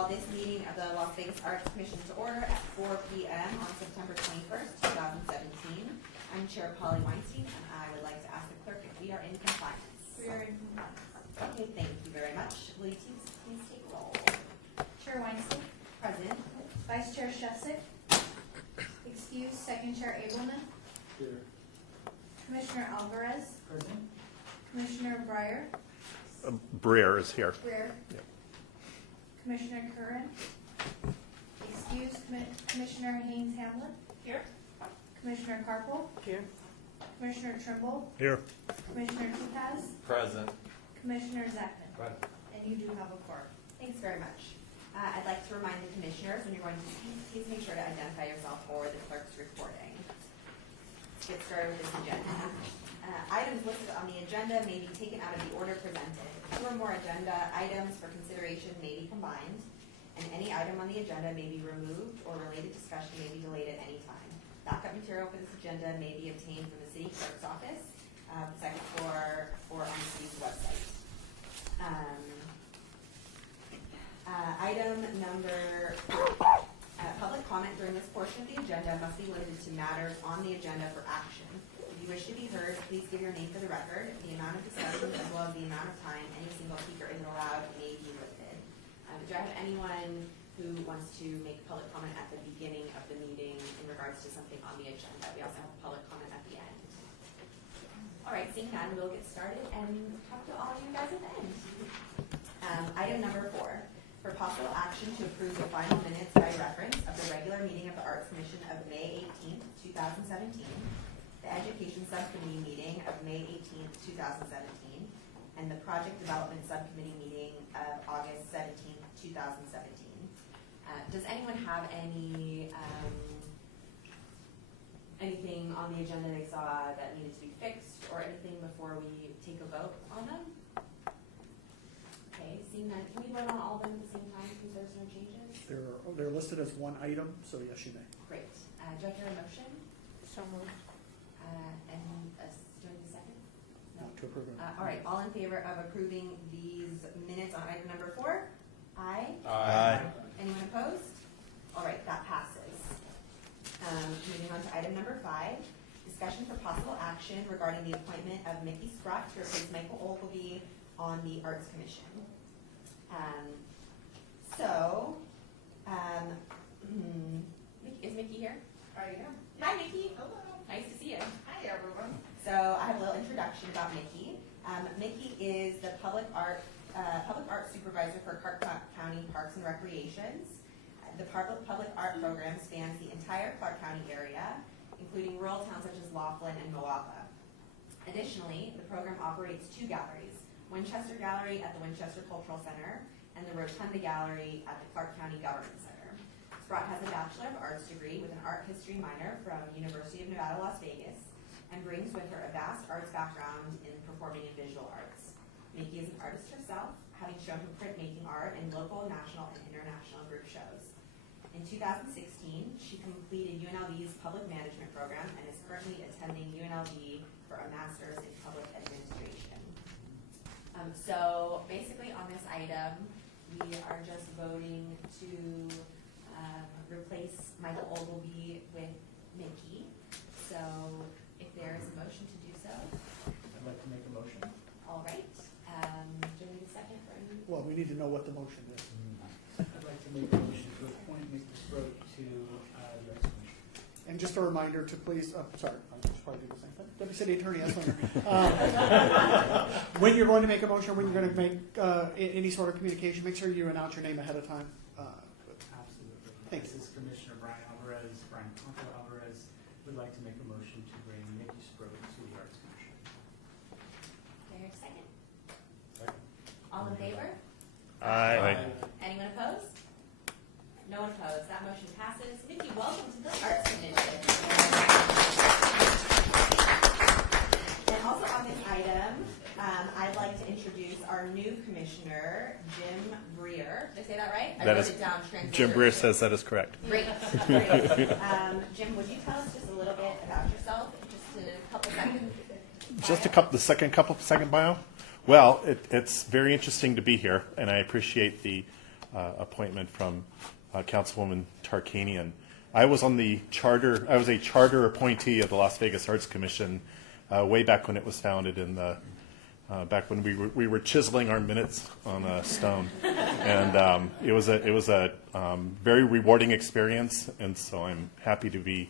call this meeting of the Las Vegas Arts Commission to order at 4 p.m. on September 21st, 2017. I'm Chair Polly Weinstein, and I would like to ask the clerk if we are in compliance. We are in compliance. Okay, thank you very much. Will you please take roll? Chair Weinstein. Present. Vice Chair Shefsick. Excuse Second Chair Abelman. Here. Commissioner Alvarez. Present. Commissioner Breyer. Breer is here. Breer. Yep. Commissioner Curran. Excuse Commissioner Haynes Hamlet. Here. Commissioner Carpel. Here. Commissioner Trimble. Here. Commissioner Topaz. Present. Commissioner Zachman. Present. And you do have a quorum. Thanks very much. I'd like to remind the commissioners, when you're going to speak, please make sure to identify yourself for the clerk's recording. Let's get started with this agenda. Items listed on the agenda may be taken out of the order presented. Two or more agenda items for consideration may be combined, and any item on the agenda may be removed or related discussion may be delayed at any time. Backup material for this agenda may be obtained from the city clerk's office, second floor, or on the city's website. Item number 3. Public comment during this portion of the agenda must be limited to matters on the agenda for action. If you wish to be heard, please give your name for the record. The amount of discussion as well as the amount of time any single speaker is allowed may be limited. Do I have anyone who wants to make public comment at the beginning of the meeting in regards to something on the agenda? We also have public comment at the end. All right, seeing none, we'll get started and talk to all of you guys at the end. Item number 4. For possible action to approve the final minutes by reference of the regular meeting of the Arts Commission of May 18th, 2017, the Education Subcommittee meeting of May 18th, 2017, and the Project Development Subcommittee meeting of August 17th, 2017. Does anyone have anything on the agenda they saw that needed to be fixed or anything before we take a vote on them? Okay, seeing that, can we vote on all of them at the same time since there's no changes? They're listed as one item, so yes, you may. Great. Do I hear a motion? So moved. And during the second? No. To approve it. All right, all in favor of approving these minutes on item number 4? Aye. Aye. Anyone opposed? All right, that passes. Moving on to item number 5, discussion for possible action regarding the appointment of Mickey Sprott to replace Michael Ogilvie on the Arts Commission. Is Mickey here? I am. Hi, Mickey. Hello. Nice to see you. Hi, everyone. So I have a little introduction about Mickey. Mickey is the public art supervisor for Clark County Parks and Recreations. The public art program spans the entire Clark County area, including rural towns such as Laughlin and Moapa. Additionally, the program operates 2 galleries, Winchester Gallery at the Winchester Cultural Center and the Rotunda Gallery at the Clark County Government Center. Sprott has a Bachelor of Arts degree with an art history minor from University of Nevada, Las Vegas, and brings with her a vast arts background in performing and visual arts. Mickey is an artist herself, having shown her printmaking art in local, national, and international group shows. In 2016, she completed UNLV's public management program and is currently attending UNLV for a master's in public administration. So basically on this item, we are just voting to replace Michael Ogilvie with Mickey. So if there is a motion to do so. I'd like to make a motion. All right. Do we need a second for any? Well, we need to know what the motion is. I'd like to make a motion to appoint Mr. Sprott to the Arts Commission. And just a reminder to please, sorry, I should probably do the same thing. Deputy City Attorney Eslinger. When you're going to make a motion, when you're going to make any sort of communication, make sure you announce your name ahead of time. Absolutely. Thanks. This is Commissioner Brian Conco Alvarez, would like to make a motion to bring Mickey Sprott to the Arts Commission. Do I hear a second? Second. All in favor? Aye. Anyone opposed? No one opposed. That motion passes. Mickey, welcome to the Arts Commission. And also on this item, I'd like to introduce our new commissioner, Jim Breer. Did I say that right? I That wrote is- it down. Jim Breer says that is correct. Great. Jim, would you tell us just a little bit about yourself? Just a couple seconds. Just the second bio. Well, it's very interesting to be here, and I appreciate the appointment from Councilwoman Tarkanian. I was a charter appointee of the Las Vegas Arts Commission way back when it was founded back when we were chiseling our minutes on a stone, and it was a very rewarding experience, and so I'm happy to be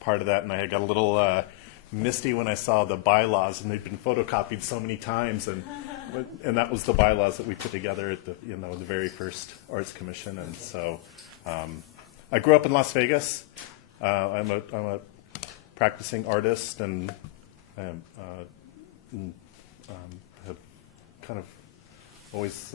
part of that. And I got a little misty when I saw the bylaws, and they'd been photocopied so many times, and that was the bylaws that we put together at the very first Arts Commission, and so I grew up in Las Vegas. I'm a practicing artist, and have kind of always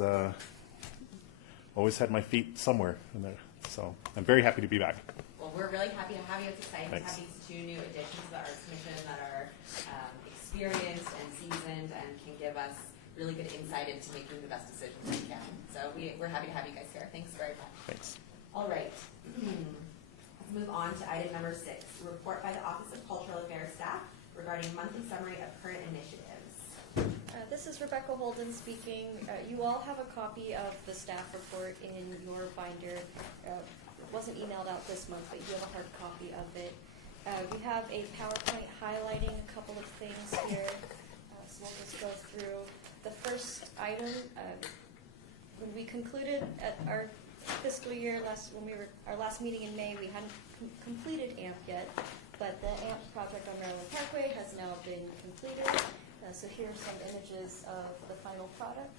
had my feet somewhere in there. So I'm very happy to be back. Well, we're really happy to have you. It's exciting Thanks. to have these 2 new additions to the Arts Commission that are experienced and seasoned and can give us really good insight into making the best decisions we can. So we're happy to have you guys here. Thanks very much. Thanks. All right. Let's move on to item number 6, report by the Office of Cultural Affairs staff regarding monthly summary of current initiatives. This is Rebecca Holden speaking. You all have a copy of the staff report in your binder. It wasn't emailed out this month, but you have a hard copy of it. We have a PowerPoint highlighting a couple of things here, so we'll just go through. The first item, when we concluded at our fiscal year, our last meeting in May, we hadn't completed AMP yet, but the AMP project on Maryland Parkway has now been completed. So here are some images of the final project.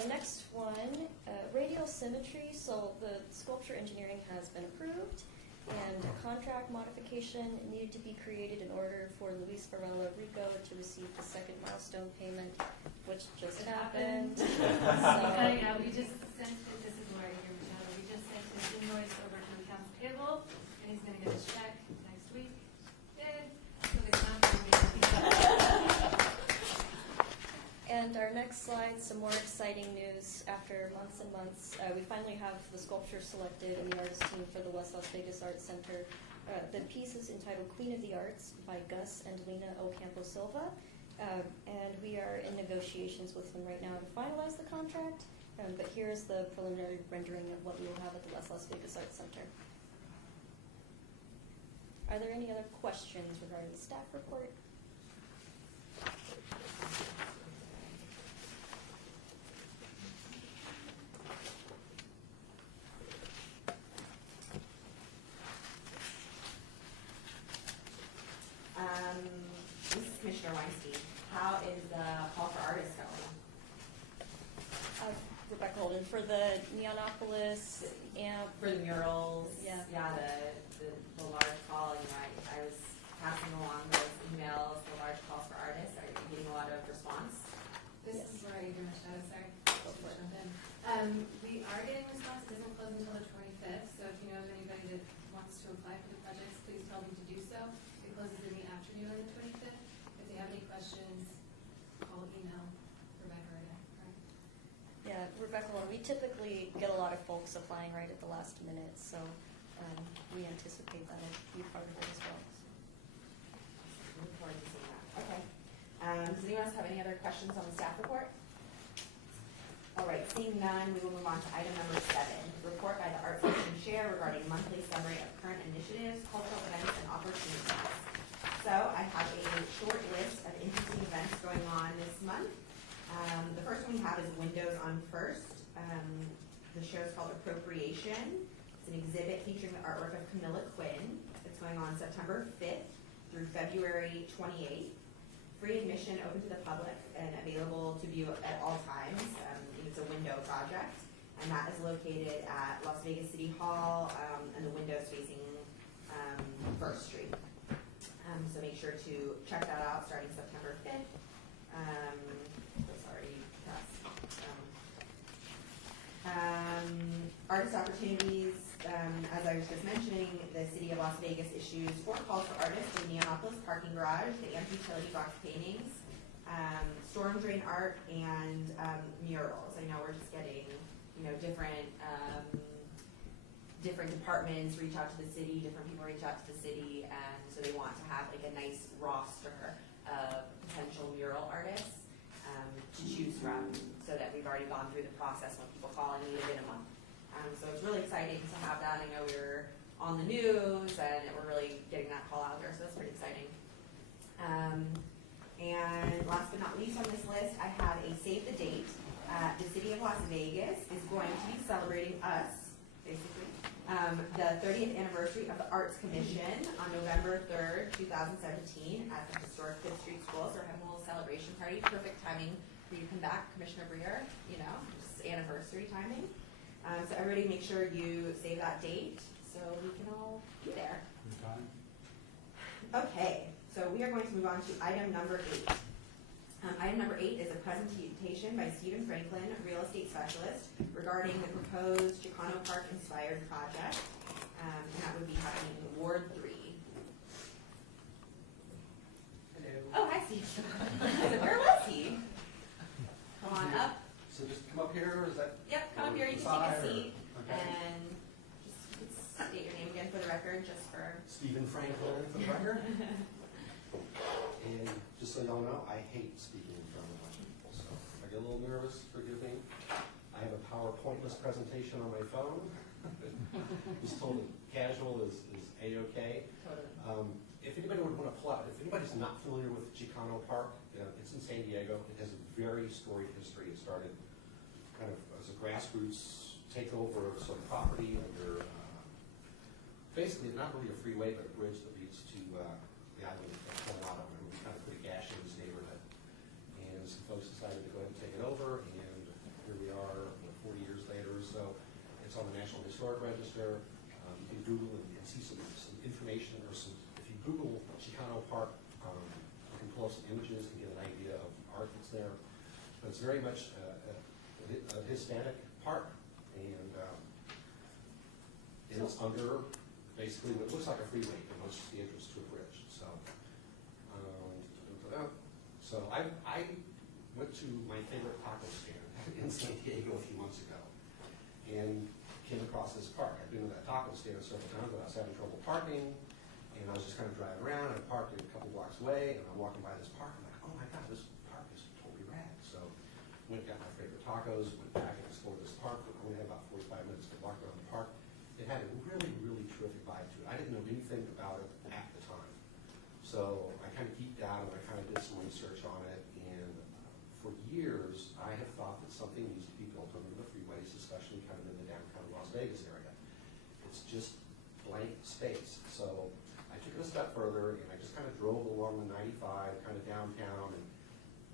The next one, radial symmetry. So the sculpture engineering has been approved, and a contract modification needed to be created in order for Luis Varela Rico to receive the second milestone payment, which just happened. Yeah, we just sent it, this is Lori here, Michelle. We just sent his invoice over to accounts payable, and he's gonna get his check next week. Yay. So it's not gonna be. And our next slide, some more exciting news. After months and months, we finally have the sculpture selected and the artist team for the West Las Vegas Arts Center. The piece is entitled Queen of the Arts by Gus and Lena Ocampo Silva. And we are in negotiations with them right now to finalize the contract. But here's the preliminary rendering of what we will have at the West Las Vegas Arts Center. Are there any other questions regarding the staff report? This is Commissioner Weinstein. How is the call for artists going? Rebecca Holden, for the Neonopolis AMP. For the murals? Yeah. Yeah, the large call, I was passing along those emails, the large calls for artists. Are you getting a lot of response? This is Lori Gumashada, sorry. We are getting response. It doesn't close until the 25th, so if you know of anybody that wants to apply for the projects, please tell them to do so. It closes in the afternoon on the 25th. If they have any questions, call, email Rebecca or I. Yeah, Rebecca, we typically get a lot of folks applying right at the last minute, so we anticipate that'll be part of it as well. Looking forward to seeing that. Okay. Does anyone else have any other questions on the staff report? All right, seeing none, we will move on to item number 7, report by the Arts Commission Chair regarding monthly summary of current initiatives, cultural events, and opportunities. So I have a short list of interesting events going on this month. The first one we have is Windows on First. The show is called Appropriation. It's an exhibit featuring the artwork of Camilla Quinn. It's going on September 5th through February 28th. Free admission, open to the public, and available to view at all times. It's a window project, and that is located at Las Vegas City Hall, and the windows facing First Street. So make sure to check that out starting September 5th. Artist opportunities, as I was just mentioning, the City of Las Vegas issues 4 calls for artists in the Neonopolis parking garage, the AMP utility box paintings, storm drain art, and murals. I know we're just getting, different departments reach out to the city, different people reach out to the city, and so they want to have like a nice roster of potential mural artists to choose from, so that we've already gone through the process when people call and need it in a month. So it's really exciting to have that. I know we were on the news and we're really getting that call out there, so that's pretty exciting. And last but not least on this list, I have a save the date. The city of Las Vegas is going to be celebrating us, basically, the 30th anniversary of the Arts Commission on November 3rd, 2017 at the historic Fifth Street School. So we're having a little celebration party. Perfect timing for you to come back, Commissioner Breer, just anniversary timing. So everybody make sure you save that date so we can all be there. Okay, so we are going to move on to item number 8. Item number 8 is a presentation by Stephen Franklin, real estate specialist, regarding the proposed Chicano Park inspired project, and that would be happening in Ward 3. Hello. Oh, hi, Steve. Where was he? Come on up. So just come up here, is that? Yep, come up here. You can take a seat and just state your name again for the record, just for. Stephen Franklin for the record. And just so y'all know, I hate speaking in front of a bunch of people, so if I get a little nervous, forgive me. I have a PowerPointless presentation on my phone. Just totally casual is A-okay. Totally. If anybody would want to pull out, if anybody's not familiar with Chicano Park, it's in San Diego. It has a very storied history. It started kind of as a grassroots takeover of some property under, basically not really a freeway, but a bridge that leads to the island of Colorado. And we kind of put a gash in this neighborhood. And some folks decided to go ahead and take it over, and here we are 40 years later or so. It's on the National Historic Register. You can Google and see some information, or some, if you Google Chicano Park, you can pull up some images and get an idea of art that's there. But it's very much a Hispanic park, and it's under basically what looks like a freeway, but it's just the entrance to a bridge. So I went to my favorite taco stand in San Diego a few months ago and came across this park. I've been to that taco stand several times, but I was having trouble parking, and I was just kind of driving around. I parked a couple blocks away, and I'm walking by this park. I'm like, oh my God, this park is totally rad. So went and got my favorite tacos, went back and explored this park. We only had about 45 minutes to walk around the park. It had a really, really terrific vibe to it. I didn't know anything about it at the time. So I kind of geeked out and I kind of did some research on it. And for years, I have thought that something needs to be built under the freeways, especially kind of in the downtown Las Vegas area. It's just blank space. So I took it a step further and I just kind of drove along the 95, kind of downtown. And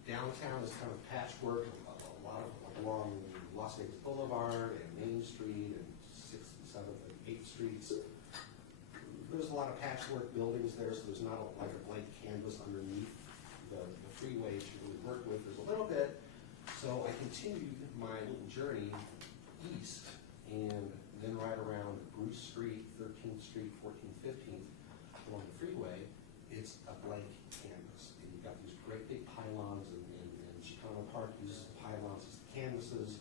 downtown is kind of patchwork, a lot of along Las Vegas Boulevard and Main Street and 6th and 7th and 8th Streets. There's a lot of patchwork buildings there, so there's not like a blank canvas underneath the freeway to really work with. There's a little bit. So I continued my little journey east, and then right around Bruce Street, 13th Street, 14th, 15th, along the freeway, it's a blank canvas. And you've got these great big pylons, and Chicano Park uses pylons as canvases.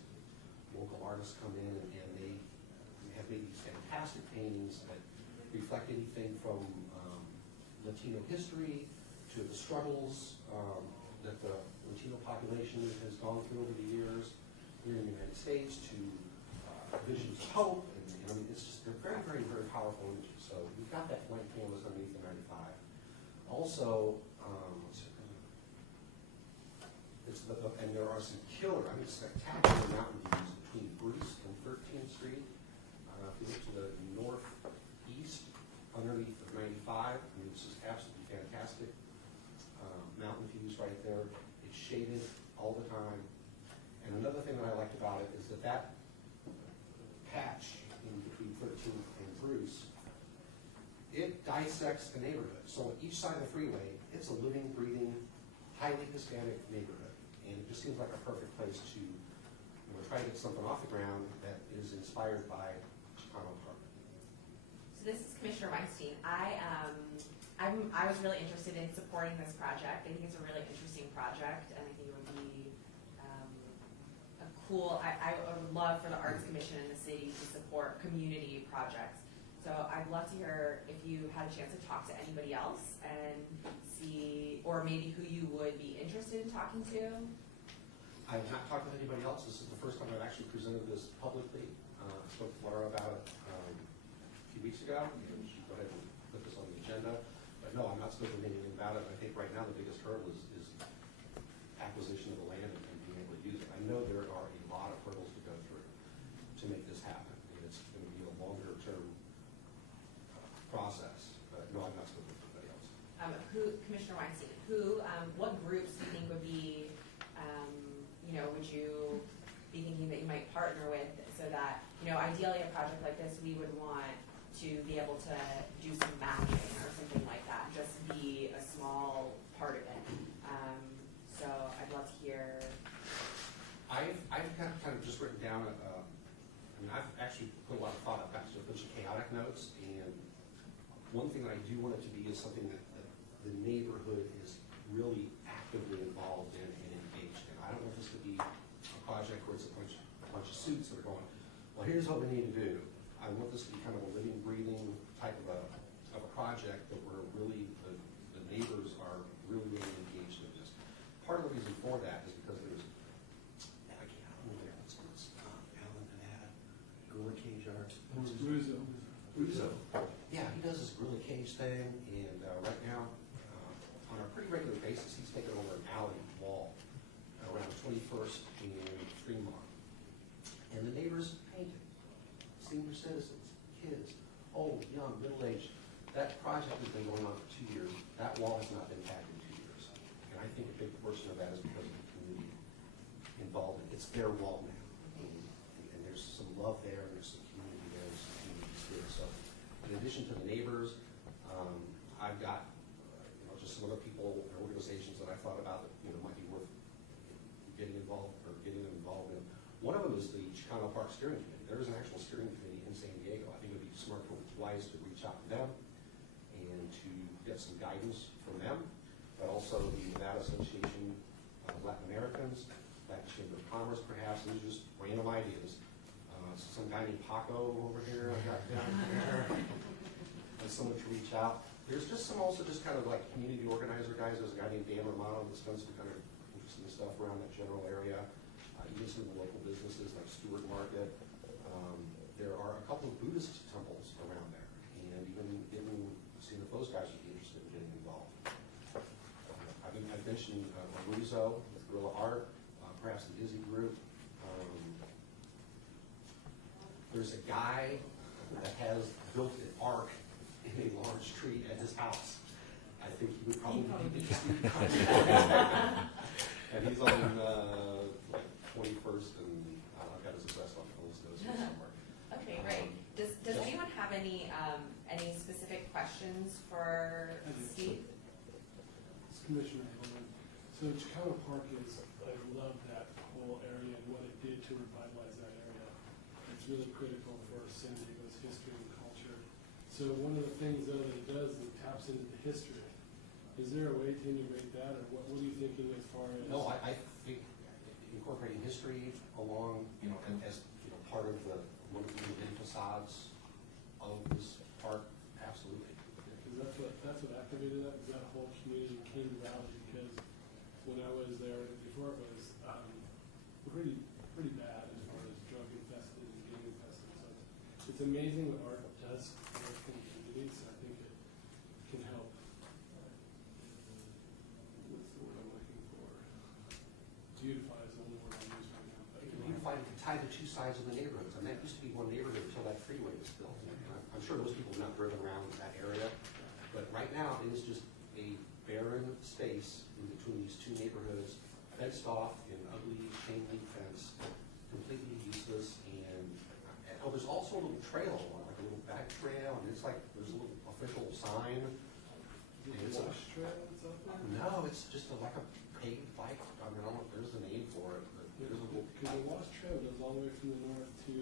Local artists come in and they have made these fantastic paintings that reflect anything from Latino history to the struggles that the Latino population has gone through over the years here in the United States, to visions of hope. And I mean, it's just, they're very, very, very powerful images. So we've got that blank canvas underneath the 95. Also, and there are some killer, I mean, spectacular mountain views between Bruce and 13th Street. If you look to the northeast, underneath of 95, I mean, this is absolutely fantastic. Mountain views right there. It's shaded all the time. And another thing that I liked about it is that patch in between 13th and Bruce, it dissects the neighborhood. So on each side of the freeway, it's a living, breathing, highly Hispanic neighborhood. And it just seems like a perfect place to try to get something off the ground that is inspired by Chicano Park. So this is Commissioner Weinstein. I was really interested in supporting this project. I think it's a really interesting project, and I think it would be a cool. I would love for the Arts Commission in the city to support community projects. So I'd love to hear if you had a chance to talk to anybody else and see, or maybe who you would be interested in talking to. I have not talked with anybody else. This is the first time I've actually presented this publicly. I spoke to Laura about it a few weeks ago, and she go ahead and put this on the agenda. But no, I'm not spoken anything about it. I think right now the biggest hurdle is acquisition of the land and being able to use it. I know there are a lot of hurdles to go through to make this happen. And it's going to be a longer term process. But no, I'm not spoken with anybody else. Commissioner Weinstein, what groups do you think would be, would you be thinking that you might partner with so that, ideally a project like this, we would want to be able to do some matching or something like that, just be a small part of it. So I'd love to hear. I've kind of just written down, I've actually put a lot of thought up, actually a bunch of chaotic notes, and one thing that I do want it to be is something that the neighborhood is really actively involved in and engaged in. I don't want this to be a project where it's a bunch of suits that are going, well, here's what we need to do. I want this to be kind of a living, breathing type of a project that where really the neighbors are really, really engaged in this. Part of the reason for that is because there's, I don't know what's Alan Panetta, Gorilla Cage Art. Russo. Yeah, he does this Gorilla Cage thing, and right now, on a pretty regular basis, he's taking over an alley wall around 21st and Fremont. And the neighbors painted, senior citizens, kids, old, young, middle-aged. That project has been going on for 2 years. That wall has not been tagged in 2 years. And I think a big portion of that is because of the community involvement. It's their wall now. And there's some love there, and there's some community there, and some community spirit. So in addition to the neighbors, I've got just some other people and organizations that I thought about that might be worth getting involved or getting them involved in. One of them is the Chicano Park Steering Committee. There is an actual steering committee in San Diego. I think it would be smart or wise to reach out to them and to get some guidance from them, but also the Nevada Association of Latin Americans, Latin Chamber of Commerce, perhaps. These are just random ideas. Some guy named Paco over here, I got down here. And someone to reach out. There's just some also just kind of like community organizer guys. There's a guy named Dan Romano that's done some kind of interesting stuff around that general area. Even some of the local businesses like Stewart Market. There are a couple of Buddhist temples around there, and even seeing if those guys would be interested in getting involved. I've mentioned Aruzo with Guerrilla Art, perhaps the Izzy Group. There's a guy that has built an ark in a large tree at his house. I think he would probably be interested. And he's on 21st, and I've got his address on the list somewhere. Okay, great. Does anyone have any specific questions for Steve? It's Commissioner Hillman. So Chicano Park I love that whole area and what it did to revitalize that area. It's really critical for San Diego's history and culture. So one of the things though that it does is it taps into the history. Is there a way to integrate that, or what are you thinking as far as? No, I think incorporating history along, as part of one of the main facades of this park, absolutely. Because that's what activated that. That whole community came to Valley because when I was there before, it was pretty bad as far as drug infested and gang infested. So it's amazing what art does for communities. I think it can help. What's the word I'm looking for? Beautify is the only word I'm using right now. It can beautify to tie the two sides of the neighborhoods. I mean, that used to be one neighborhood until that freeway was built. And I'm sure most people have not driven around that area, but right now it is just a barren space in between these two neighborhoods, fenced off in ugly chain link fence, completely useless. And there's also a little trail, like a little back trail, and it's like there's a little official sign. And it's Wash trail that's out there? No, it's just like a paved bike. I mean, I don't know if there's a name for it, but there's a little. Because the Wash Trail goes all the way from the north to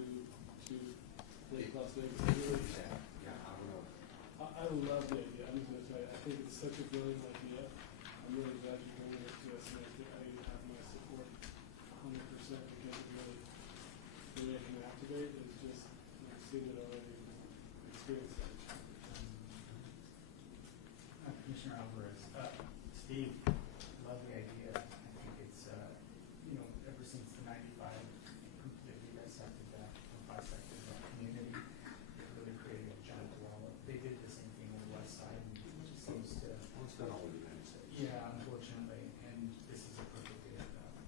Lake Las Vegas. Yeah, I don't know. I love the idea. I'm going to tell you, I think it's such a brilliant idea. I'm really glad you're bringing it to us, and I have my support 100% because it really, the way it can activate is just, I've seen it already. It's experience that. Commissioner Alvarez, Steve, lovely idea. I think it's, ever since the 95 completely dissected that, bisected that community, it really created a giant wall. They did the same thing on the west side, and it just seems to, Well, it's not all in the United States. yeah, unfortunately, and this is a perfect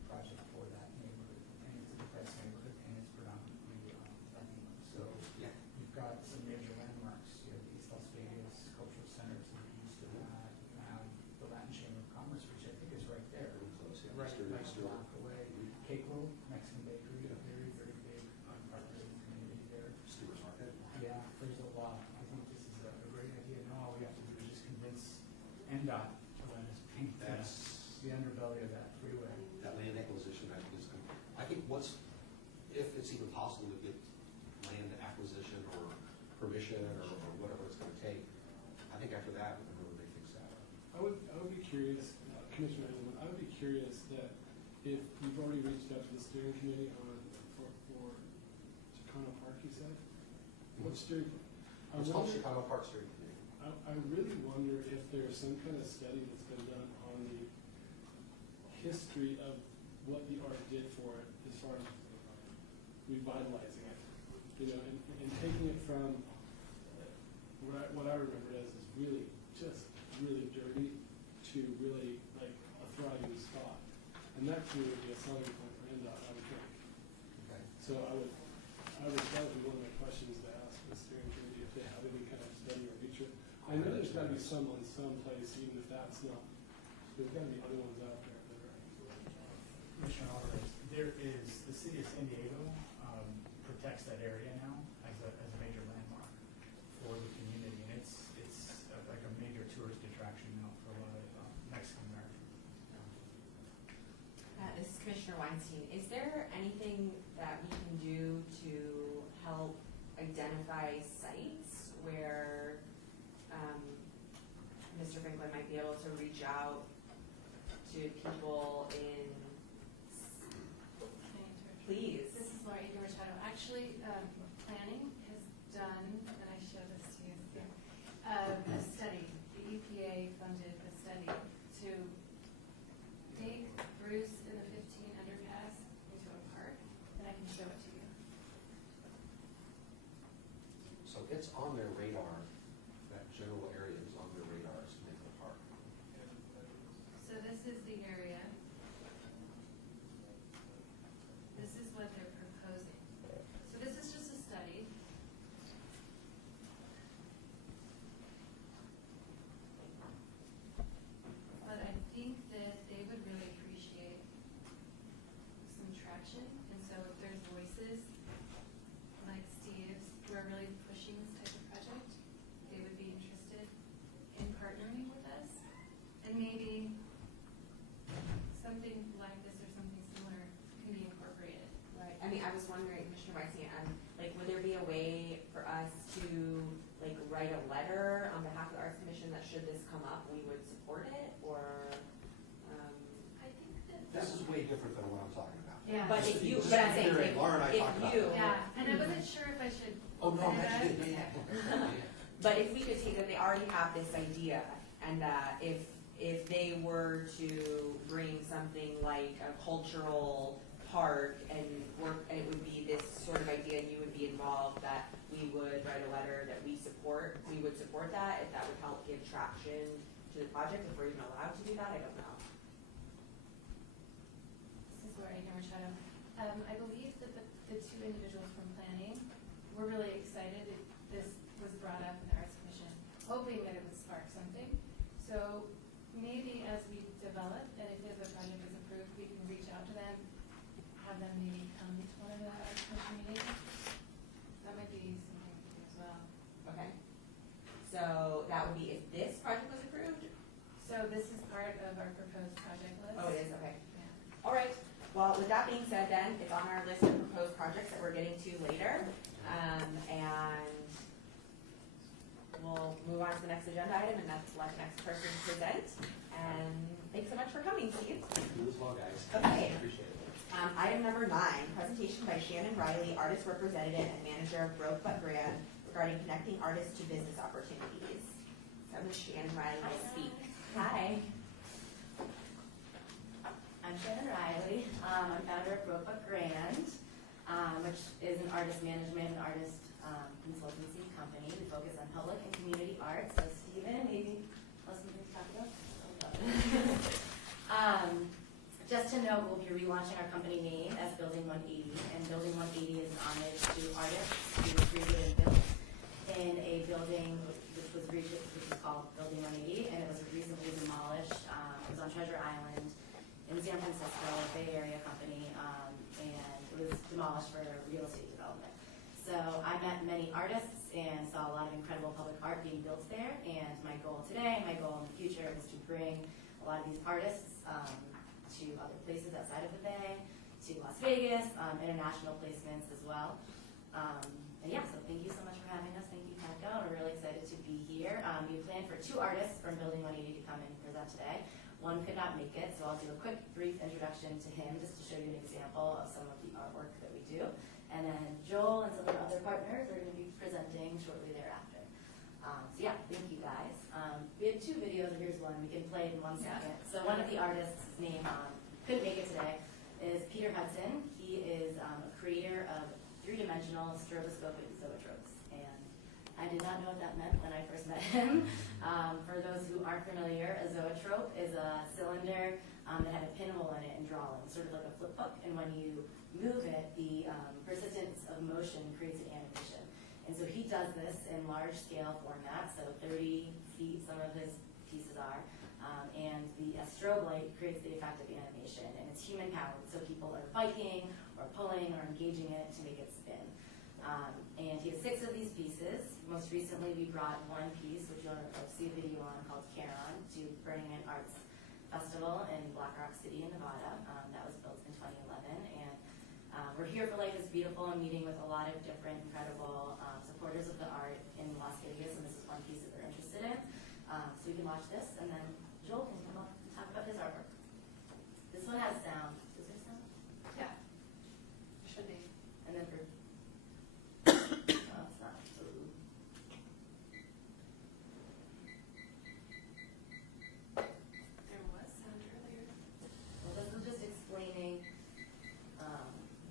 project for that neighborhood. And it's a depressed neighborhood, and it's predominantly Latino. So Yeah. you've got some major landmarks. You have East Las Vegas Cultural Center to the east of that. You have the Latin Chamber of Commerce, which I think is right there. Very close, yeah. Right, Next like a door. block away. Keiko, Mexican bakery, a very, very big unpopulated community there. Stewart Market. Yeah, there's a lot. I think this is a great idea. Now all we have to do is just convince NDOT to let us paint That's, the underbelly of that freeway. that land acquisition, I think is, I think if it's even possible to get land acquisition or permission or whatever it's gonna take, I think after that, we can really make things happen. I would be curious, Commissioner Hazelwood, I would be curious that if you've already reached out to the steering committee for Chicano Park, you said? What steering? I It's called wonder- Chicago Park Steering Committee. I really wonder if there's some kind of study that's been done on the history of what the art did for it as far as revitalizing it. And taking it from what I remember as is really just really dirty to really like a thriving spot. And that to me would be a selling point for NDOT, I would think. Okay. So that would be one of my questions to ask the steering committee if they have any kind of study or research. I know there's gotta be some on some place, even if that's not, there's gotta be other ones out there that are. Commissioner Alvarez, there is, the city of San Diego protects that area now as a major landmark for the community, and it's like a major tourist attraction now for a lot of Mexican Americans. This is Commissioner Weinstein. Is there anything that we can do to help identify sites where Mr. Franklin might be able to reach out to people in, please? This is Laura Egan Machado. Actually, planning has done, and I show this to you here, a study. The EPA funded a study to take Bruce in the 15 underpass into a park, and I can show it to you. So it's on their radar, that general area is on their radar as to make it a park. So this is the area. This is what they're proposing. So this is just a study. But I think that they would really appreciate some traction. And so if there's voices like Steve's who are really pushing this type of project, they would be interested in partnering with us. And maybe something like this or something similar can be incorporated. Right. I mean, I was wondering, Commissioner Weinstein, like, would there be a way for us to, like, write a letter on behalf of the Arts Commission that should this come up, we would support it, or, I think that. This is way different than what I'm talking about. Yeah. but if you, Just but I'm to be saying, clear, Laura and I if talked about you, that. Yeah, and I wasn't sure if I should. Oh, no, open it that's up. good, yeah. but if we could take that they already have this idea, and that if they were to bring something like a cultural park and work, and it would be this sort of idea, and you would be involved, that we would write a letter that we would support that, if that would help give traction to the project, if we're even allowed to do that, I don't know. This is Laura Egan Machado. I believe that the two individuals from planning were really excited that this was brought up in the Arts Commission, hoping that it would spark something. So maybe as we develop, and if the project is approved, we can reach out to them, have them maybe come to one of the Arts Commission meetings. That might be something to do as well. Okay. So that would be if this project was approved? So this is part of our proposed project list. Oh, it is, okay. Yeah. All right, well, with that being said then, it's on our list of proposed projects that we're getting to later. And we'll move on to the next agenda item, and that's let the next person present. And thanks so much for coming, Steve. Do this well, guys. Okay. Appreciate it. Item number 9, presentation by Shannon Riley, artist representative and manager of Broke But Brand, regarding connecting artists to business opportunities. So I'm going to Shannon Riley to speak. Hi. I'm Shannon Riley. I'm founder of Brokebuck Grand, which is an artist management and artist consultancy company. We focus on public and community art. So Stephen, maybe something to talk about? Just to note, we'll be relaunching our company name as Building 180, and Building 180 is an homage to artists who were created and built in a building which was called Building 180, and it was recently demolished. It was on Treasure Island in San Francisco, a Bay Area company, and it was demolished for real estate development. So I met many artists and saw a lot of incredible public art being built there, and my goal today, my goal in the future is to bring a lot of these artists to other places outside of the Bay, to Las Vegas, international placements as well. And yeah, so thank you so much for having us. Thank you, Patco. We're really excited to be here. We planned for 2 artists from Building 180 to come and present today. One could not make it, so I'll do a quick, brief introduction to him just to show you an example of some of the artwork that we do. And then Joel and some of our other partners are going to be presenting shortly thereafter. So yeah, thank you guys. We had 2 videos, and here's one. We can play it in 1 second. So one of the artists, his name, couldn't make it today, is Peter Hudson. He is a creator of 3-dimensional stroboscopic zoetropes. And I did not know what that meant when I first met him. For those who aren't familiar, a zoetrope is a cylinder that had a pinhole in it and drawing, sort of like a flip book. And when you move it, the persistence of motion creates an animation. And so he does this in large scale format, so 30 feet some of his pieces are, and the strobe light creates the effect of animation, and it's human powered, so people are biking or pulling or engaging it to make it spin. And he has 6 of these pieces. Most recently we brought one piece, which you'll see a video on, called Charon, to Burning Man Arts Festival in Black Rock City in Nevada. That was built in 2011, and we're here for Life is Beautiful and meeting with a lot of different incredible supporters of the art in Las Vegas, and this is one piece that they're interested in. So we can watch this, and then Joel can come up and talk about his artwork. This one has sound. Is there sound? Yeah. Should be. And then for oh, it's not. Ooh. There was sound earlier. Well, this is just explaining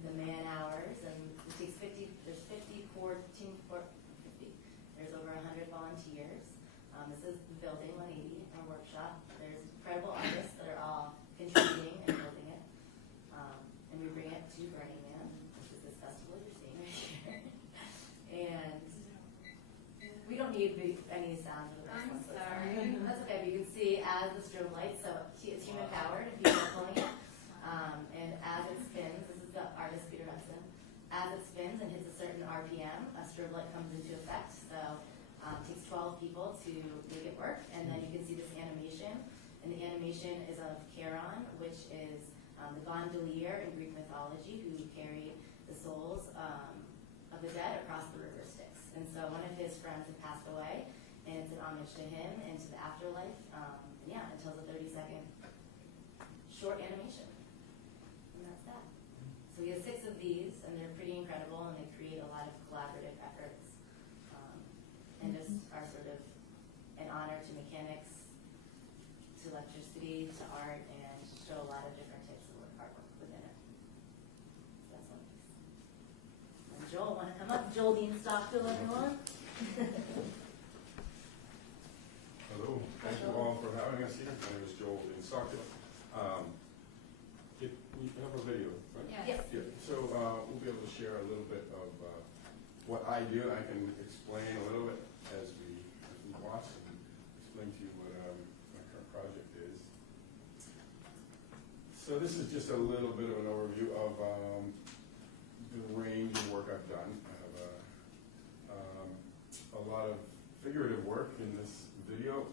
the man hours, and it takes 50. There's 54 team. 50. There's over 100 volunteers. This is Building 180, our workshop. There's incredible artists that are all contributing and building it, and we bring it to Burning Man, which is this festival you're seeing right here. And we don't need any sound for the I'm next one. sorry. That's okay. But you can see as the strobe light, so it's human powered, and people are pulling it. And as it spins, this is the artist Peter Hudson. As it spins and hits a certain RPM, a strobe light comes into effect. So it takes 12 people to make it work, and then you can see this animation. And the animation is of Charon, which is the gondolier in Greek mythology who carried the souls of the dead across the river Styx. And so one of his friends had passed away, and it's an homage to him and to the afterlife. And yeah, it tells a 30-second short animation. And that's that. So we have 6 of these, and they're pretty incredible, and they create a lot of collaborative efforts. And just are sort of an honor to mechanics, to electricity, to art, and show a lot of different types of artwork within it. So that's one piece. And Joel, want to come up? Joel Dean Stockville, everyone. Hello, thank you all for having us here. My name is Joel Dean Stockville. We have a video, right? Yes. Yeah. So we'll be able to share a little bit of what I do. I can explain a little bit as we watch and explain to you what my current project is. So this is just a little bit of an overview of the range of work I've done. I have a lot of figurative work in this video,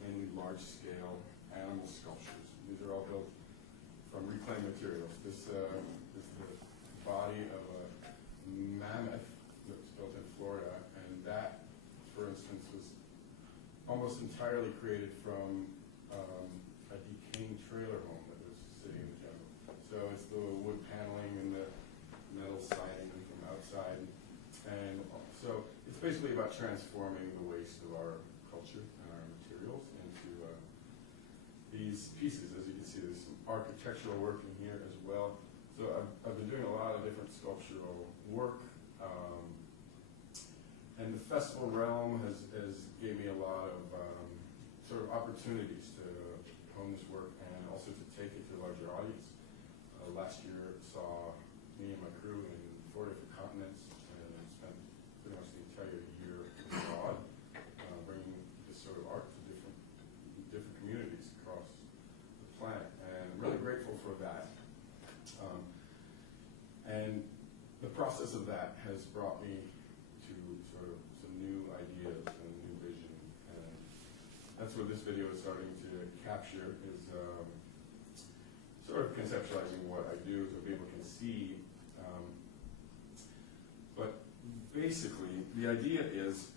mainly large-scale animal sculptures. These are all built from reclaimed materials. This is the body of a mammoth that was built in Florida, and that, for instance, was almost entirely created from a decaying trailer home that was sitting in the jungle. So it's the wood paneling and the metal siding from outside, and so basically about transforming the waste of our culture and our materials into these pieces. As you can see, there's some architectural work in here as well. So I've been doing a lot of different sculptural work. And the festival realm has gave me a lot of sort of opportunities to hone this work and also to take it to a larger audience. Last year saw me and my crew in 4 different continents and spent pretty much the entire year abroad, bringing this sort of art to different communities across the planet. And I'm really grateful for that. And the process of that has brought me to sort of some new ideas and new vision. And that's what this video is starting to capture, is sort of conceptualizing what I do so people can see. But basically, the idea is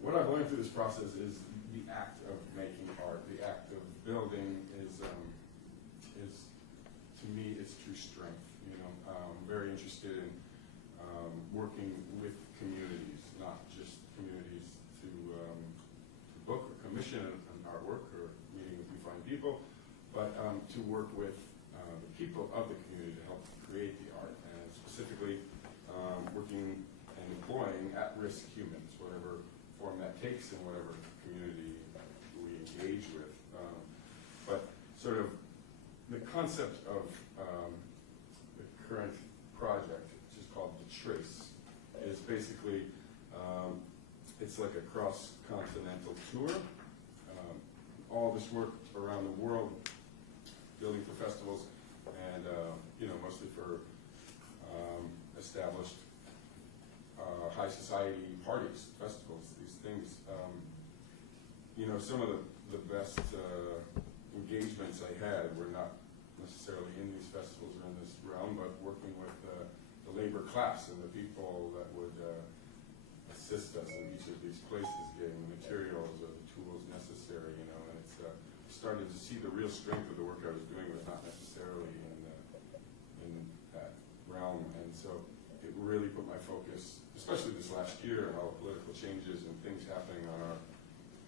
what I've learned through this process is the act of making art, the act of building is to me, it's true strength. You know, I'm very interested in working with communities, not just communities to book or commission an artwork or meeting with new fine people, but to work with the people of the community to help create the art, and specifically working and employing at-risk humans, whatever form that takes in whatever community we engage with. But sort of the concept of the current project, which is called The Trace, is basically, it's like a cross-continental tour. All this work around the world, building for festivals, and you know, mostly for established high society parties, festivals, these things. You know, some of the best engagements I had were not necessarily in these festivals or in this realm, but working with the labor class and the people that would assist us in each of these places, getting the materials or the tools necessary, you know, and it's started to see the real strength of the work I was doing was not necessarily in that realm, and so it really put my focus, especially this last year, and all the political changes and things happening on our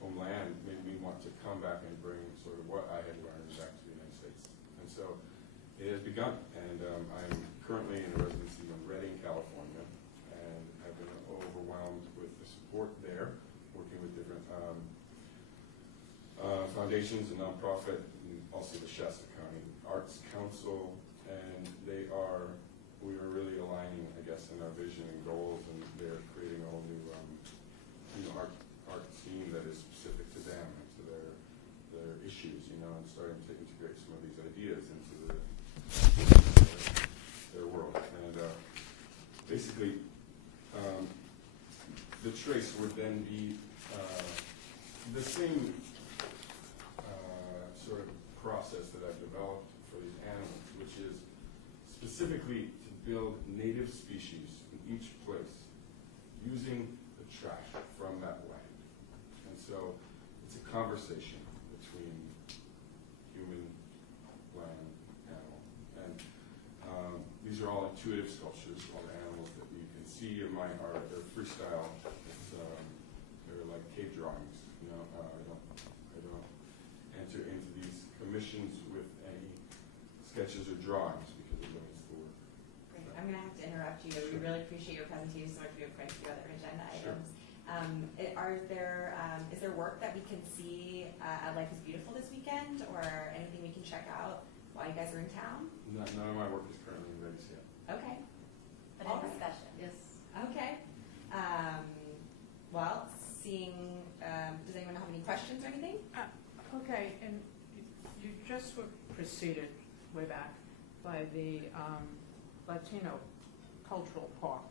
homeland made me want to come back and bring sort of what I had learned back to the United States. And so it has begun, and I'm currently in a residency in Redding, California, and I've been overwhelmed with the support there, working with different foundations and nonprofit, and also the Shasta County Arts Council, and we are really aligning, I guess, in our vision and goals, and they're creating a whole new art scene that is specific to them and to their issues, you know, and starting to integrate some of these ideas into their world. And basically, The Trace would then be the same sort of process that I've developed for these animals, which is specifically to build native species in each place using the trash from that land. And so it's a conversation between human, land, animal. And these are all intuitive sculptures. All the animals that you can see in my art, they're freestyle. They're like cave drawings. You know, I don't enter into these commissions with any sketches or drawings because it limits the work. Great. I'm going to have to interrupt you. We really appreciate your presentation so much. We have quite a few other agenda items. Is there work that we can see at Life is Beautiful this weekend, or anything we can check out while you guys are in town? None of my work is currently in Vegas yet. Okay. But All in right. discussion. Yes. Okay. Well, does anyone have any questions or anything? Okay, and you just were preceded way back by the Latino Cultural Park,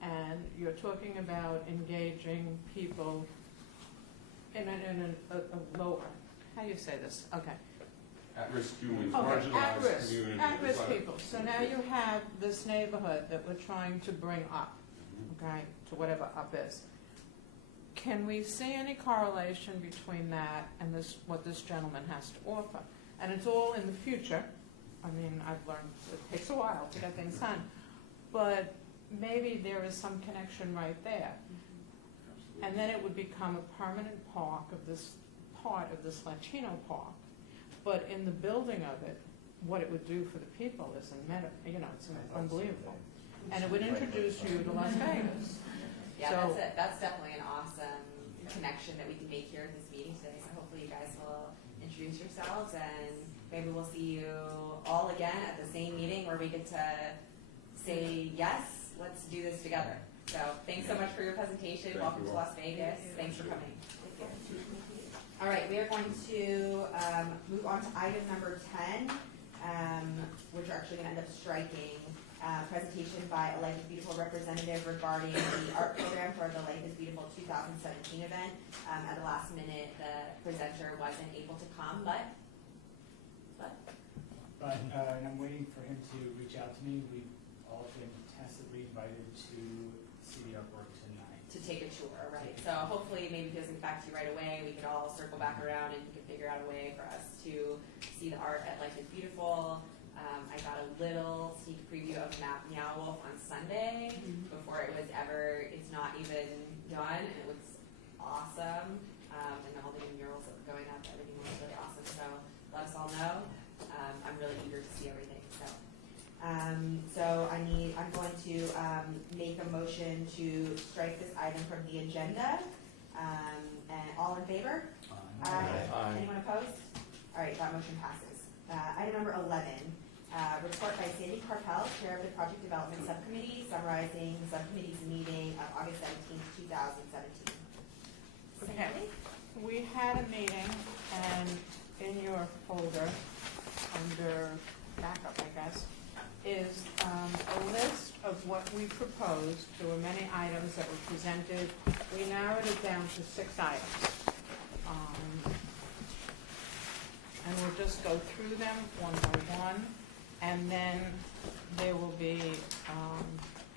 and you're talking about engaging people in a lower, how do you say this? Okay. At-risk humans, Okay, marginalized communities. at-risk people. So now you have this neighborhood that we're trying to bring up, okay, to whatever up is. Can we see any correlation between that and what this gentleman has to offer? And it's all in the future, I mean, I've learned it takes a while to get things done, but maybe there is some connection right there. And then it would become a permanent park of this part of this Latino park. But in the building of it, what it would do for the people is it's unbelievable. And it would introduce you to Las Vegas. Yeah, So- that's definitely an awesome connection that we can make here at this meeting today. So hopefully you guys will introduce yourselves, and maybe we'll see you all again at the same meeting where we get to say, yes, let's do this together. So thanks so much for your presentation. Thank Welcome you to all. Las Vegas. Thanks for coming. All right, we are going to move on to item number 10, which we're actually going to end up striking. Presentation by a Life is Beautiful representative regarding the art program for the Life is Beautiful 2017 event. At the last minute, the presenter wasn't able to come, but And I'm waiting for him to reach out to me. We've all been tacitly invited to see the artwork tonight. to take a tour, right? So hopefully maybe if he doesn't get back to you right away, we could all circle back around and he could figure out a way for us to see the art at Life is Beautiful. I got a little sneak preview of Meow Wolf on Sunday before it's not even done, and it was awesome. And all the new murals that were going up, everything was really awesome. So let us all know. I'm really eager to see everything. So I'm going to make a motion to strike this item from the agenda. And all in favor? Aye. Anyone opposed? All right, that motion passes. Item number 11, report by Sandy Carpel, Chair of the Project Development Subcommittee, summarizing the subcommittee's meeting of August 17th, 2017. Okay. We had a meeting, and in your folder, under backup, I guess, is a list of what we proposed. There were many items that were presented. We narrowed it down to 6 items. And we'll just go through them one by one, and then there will be,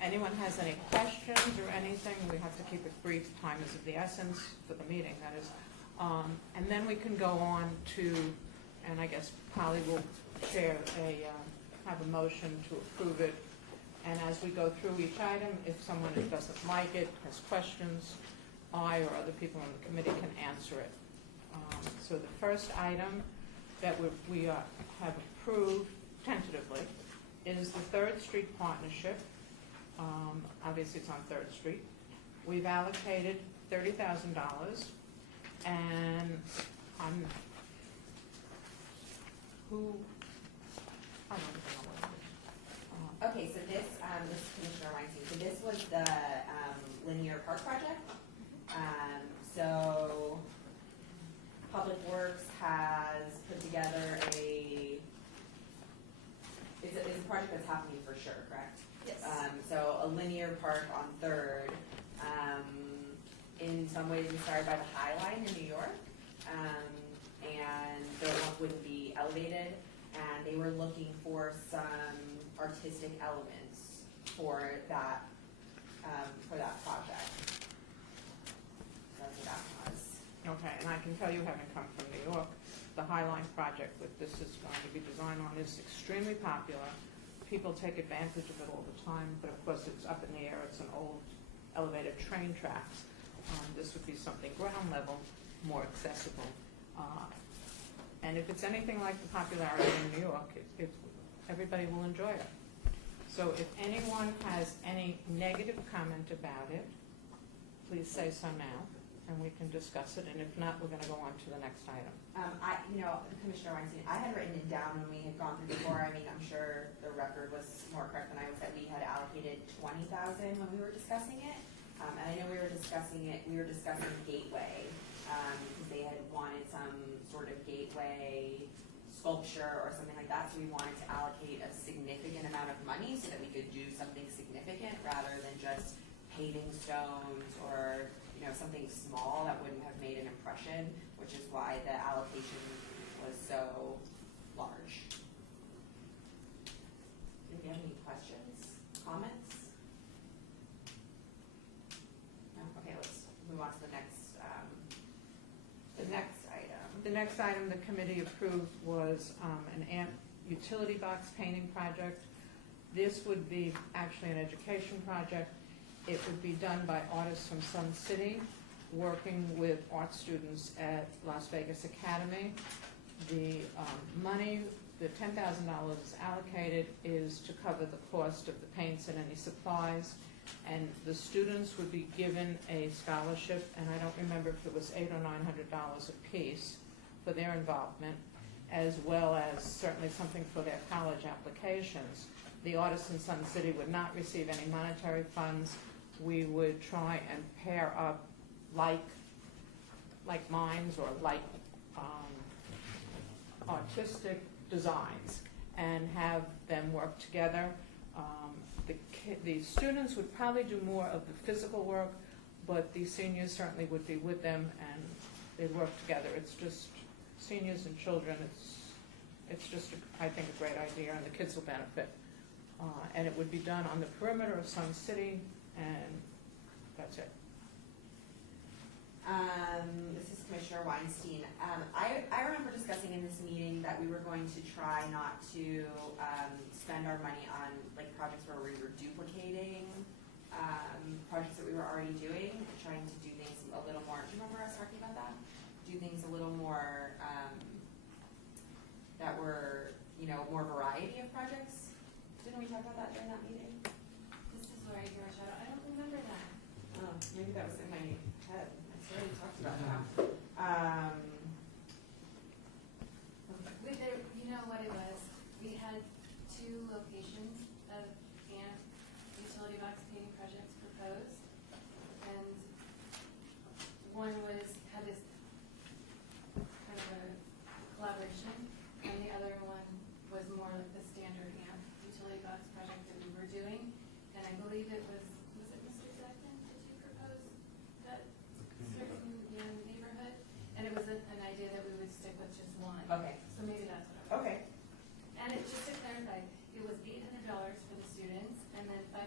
anyone has any questions or anything, we have to keep it brief, time is of the essence for the meeting, that is. And then we can go on to, and I guess Polly will share have a motion to approve it. And as we go through each item, if someone doesn't like it, has questions, I or other people on the committee can answer it. So the first item that we have approved tentatively is the Third Street Partnership. Obviously, it's on Third Street. We've allocated $30,000, and I don't even know what it is. Okay, so this is Commissioner Weinstein. So this was the linear park project. So Public Works has put together it's a project that's happening for sure, correct? Yes. So a linear park on Third, in some ways inspired by the High Line in New York, and the one wouldn't be elevated, and they were looking for some artistic elements for that project. So that's what that was. Okay, and I can tell you, having come from New York, the High Line project that this is going to be designed on is extremely popular. People take advantage of it all the time, but of course it's up in the air. It's an old elevated train tracks. This would be something ground level, more accessible. And if it's anything like the popularity in New York, everybody will enjoy it. So if anyone has any negative comment about it, please say so now, and we can discuss it. And if not, we're going to go on to the next item. Commissioner Weinstein, I had written it down when we had gone through before. I mean, I'm sure the record was more correct than I was, that we had allocated $20,000 when we were discussing it. And I know we were discussing Gateway, because they had wanted some sort of gateway sculpture or something like that. So we wanted to allocate a significant amount of money so that we could do something significant rather than just paving stones or something small that wouldn't have made an impression, which is why the allocation was so large. Do you have any questions, comments? No? Okay, let's move on to the next item. The next item the committee approved was utility box painting project. This would be actually an education project. It would be done by artists from Sun City, working with art students at Las Vegas Academy. The money, the $10,000 is allocated, is to cover the cost of the paints and any supplies. And the students would be given a scholarship, and I don't remember if it was $800 or $900 a piece for their involvement, as well as certainly something for their college applications. The artists in Sun City would not receive any monetary funds. We would try and pair up like minds or like artistic designs and have them work together. The students would probably do more of the physical work, but the seniors certainly would be with them and they'd work together. It's just seniors and children. It's just, I think, a great idea, and the kids will benefit. And it would be done on the perimeter of Sun City, and that's it. This is Commissioner Weinstein. I remember discussing in this meeting that we were going to try not to spend our money on like projects where we were duplicating projects that we were already doing, and trying to do things a little more. Do you remember us talking about that? Do things a little more that were, more variety of projects. Didn't we talk about that during that meeting? This is where I hear a shadow. I don't remember that. Oh, maybe that was in my head. I swear we talked about that. You know what it was? We had 2 locations of utility box painting projects proposed, and one had this kind of a collaboration, and the other one was more like the standard utility box project that we were doing. And I believe it was it Mr. Zeckman? Did you propose that certain neighborhood? And it was an idea that we would stick with just one. Okay. So maybe that's what I was. Okay. And it, just to clarify, it was $800 for the students, and then $500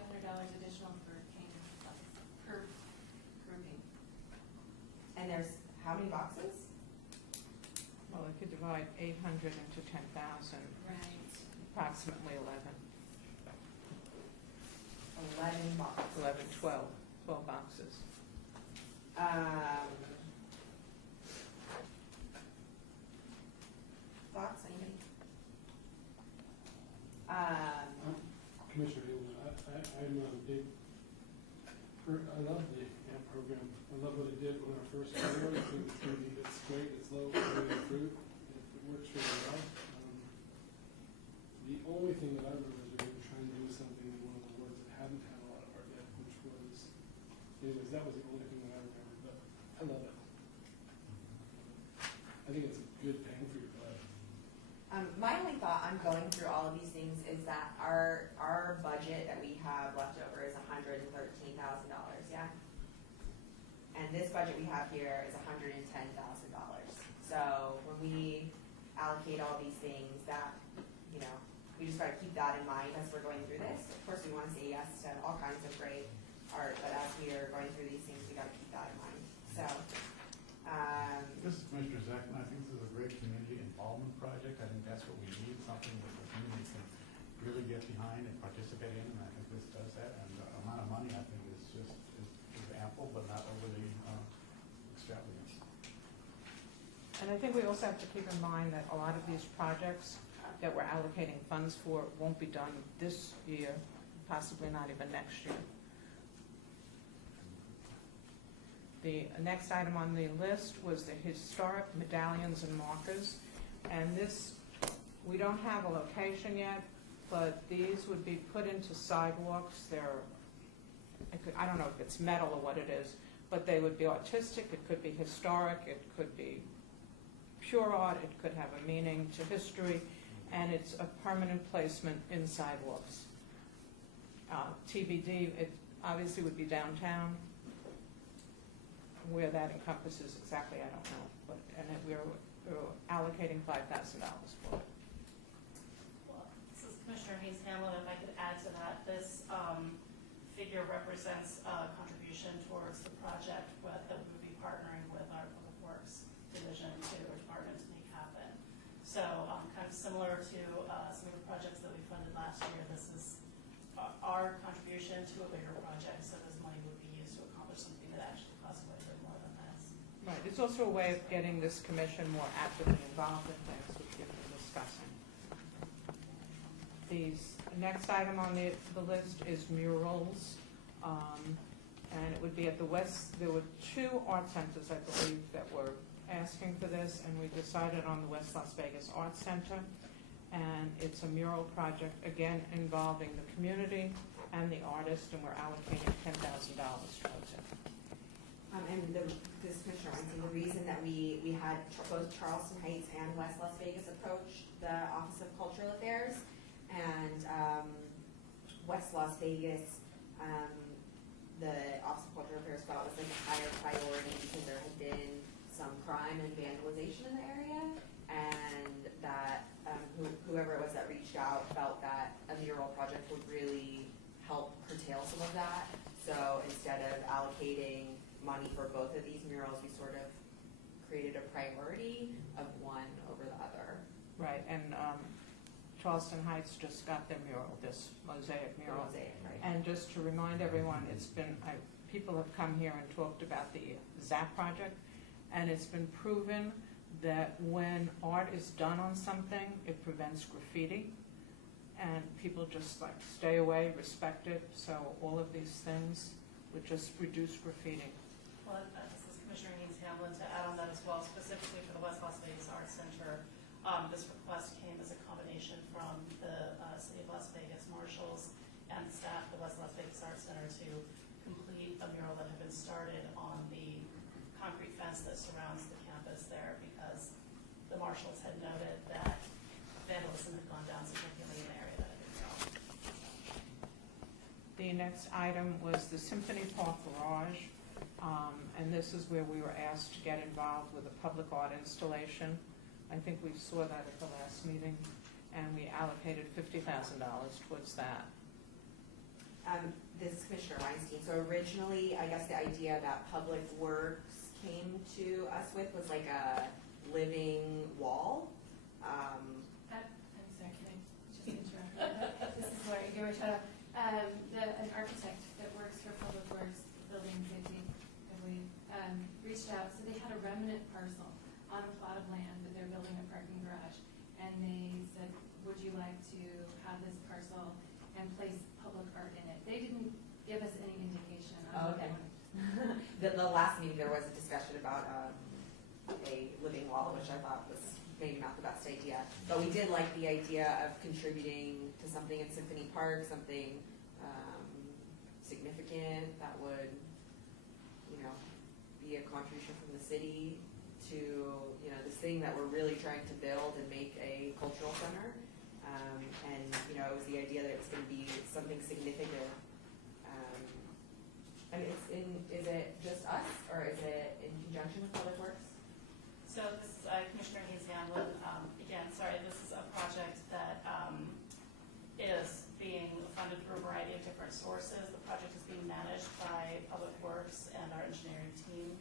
additional for painting supplies per grouping. And there's how many boxes? Well, we could divide 800 into 10,000, Right. approximately 11 boxes. 12 boxes. Thoughts, anybody? Commissioner Hamlin, I'm a big, I love the AMP program. I love what it did when I first started. I think it's great, it's low hanging fruit, it works really well. The only thing that I remember is we were trying to do something in one of the wards that hadn't had a lot of art yet, which was, anyways, that was the only thing that I remember, but I love it. I think it's a good bang for your buck. My only thought on going through all of these things is that our budget that we have left over is $113,000, yeah? And this budget we have here is $110,000. So when we allocate all these things, that, we just gotta keep that in mind as we're going through this. Of course, we wanna say yes to all kinds of great art, but as we are going through these things, we gotta keep that in mind. So, This is Commissioner Zeckman. I think this is a great community involvement project. I think that's what we need, something that the community can really get behind and participate in, and I think this does that. And the amount of money, I think, is ample, but not overly extravagant. And I think we also have to keep in mind that a lot of these projects that we're allocating funds for won't be done this year, possibly not even next year. The next item on the list was the historic medallions and markers. And this, we don't have a location yet, but these would be put into sidewalks. I don't know if it's metal or what it is, but they would be artistic, it could be historic, it could be pure art, it could have a meaning to history, and it's a permanent placement in sidewalks. TBD, it obviously would be downtown. Where that encompasses exactly, I don't know, we're allocating $5,000 for it. Well, this is Commissioner Hayes Hamlin. If I could add to that, this figure represents a contribution towards the project that we would be partnering with our Public Works Division to department to make happen. So kind of similar to our contribution to a bigger project, so this money would be used to accomplish something that actually costs quite a bit more than this. Right, it's also a way of getting this commission more actively involved in things which we've been discussing. The next item on the list is murals. And it would be at the West, there were 2 art centers, I believe, that were asking for this, and we decided on the West Las Vegas Art Center. And it's a mural project, again, involving the community and the artist, and we're allocating $10,000 towards it. And this Commissioner Weinstein, the reason that we had both Charleston Heights and West Las Vegas approach the Office of Cultural Affairs, and West Las Vegas, the Office of Cultural Affairs felt was like a higher priority because there had been some crime and vandalization in the area, and that whoever it was that reached out felt that a mural project would really help curtail some of that. So instead of allocating money for both of these murals, we sort of created a priority of one over the other. Right, and Charleston Heights just got their mural, this mosaic mural. Mosaic, right. And just to remind everyone, it's been, people have come here and talked about the ZAP project, and it's been proven that when art is done on something, it prevents graffiti, and people just like stay away, respect it, so all of these things would just reduce graffiti. Well, this is Commissioner Haynes Hamlin to add on that as well, specifically for the West Las Vegas Arts Center. This request came as a combination from the City of Las Vegas Marshals and staff of the West Las Vegas Arts Center to complete a mural that had been started on the concrete fence that surrounds the campus there, because the Marshals had noted that vandalism had gone down significantly in the area that had been developed. The next item was the Symphony Park Garage, and this is where we were asked to get involved with a public art installation. I think we saw that at the last meeting, and we allocated $50,000 towards that. This is Commissioner Weinstein. So originally, I guess the idea that Public Works came to us with was like a living wall. I'm sorry, can I just interrupt? This is Lori Gurachata. An architect that works for Public Works Building Safety, I believe, reached out. So they had a remnant parcel on a plot of land that they're building a parking garage. And they said, would you like to have this parcel and place public art in it? They didn't give us any indication on what they wanted. The last meeting there was a discussion about a living wall, which I thought was maybe not the best idea. But we did like the idea of contributing to something in Symphony Park, something significant that would, be a contribution from the city to, this thing that we're really trying to build and make a cultural center. And, it was the idea that it's going to be something significant. Is it just us, or is it in conjunction with Public Works? So this is Commissioner Haynes Hamlin. Again, sorry, this is a project that is being funded through a variety of different sources. The project is being managed by Public Works and our engineering team.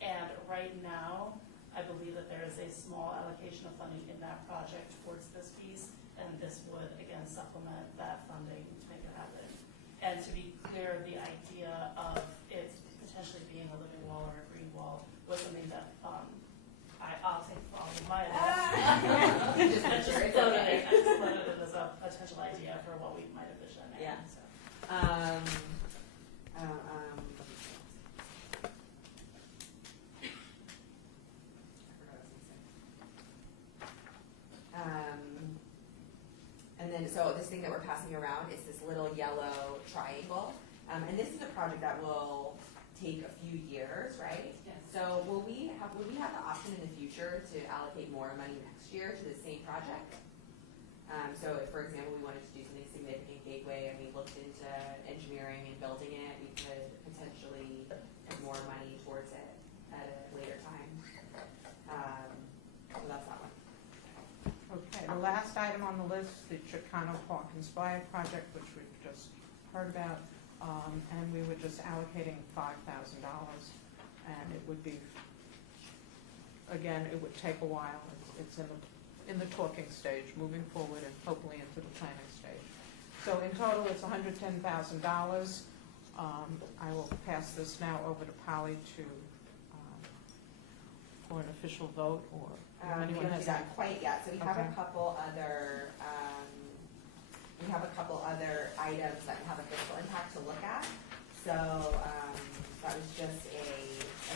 And right now, I believe that there is a small allocation of funding in that project towards this piece, and this would, again, supplement that funding to make it happen. And to be clear, the idea of it potentially being a living wall or a green wall was something that I'll take all of my Just make sure it's okay. I just floated it as a potential idea for what we might envision. Yeah. So. And then, so this thing that we're passing around is this little yellow triangle. And this is a project that will take a few years, right? Yes. So would we have the option in the future to allocate more money next year to the same project? So if, for example, we wanted to do something significant Gateway and we looked into engineering and building it, we could potentially put more money towards it at a later time. So that's that one. Okay, the last item on the list, the Chicano Park Inspired project, which we've just heard about, and we were just allocating $5,000, and it would be, again, it would take a while. It's in the talking stage, moving forward, and hopefully into the planning stage. So in total, it's $110,000. I will pass this now over to Polly to, for an official vote, or if We anyone don't do has that any. quite yet, so we have Okay. a couple other, items that have a fiscal impact to look at. So, that was just a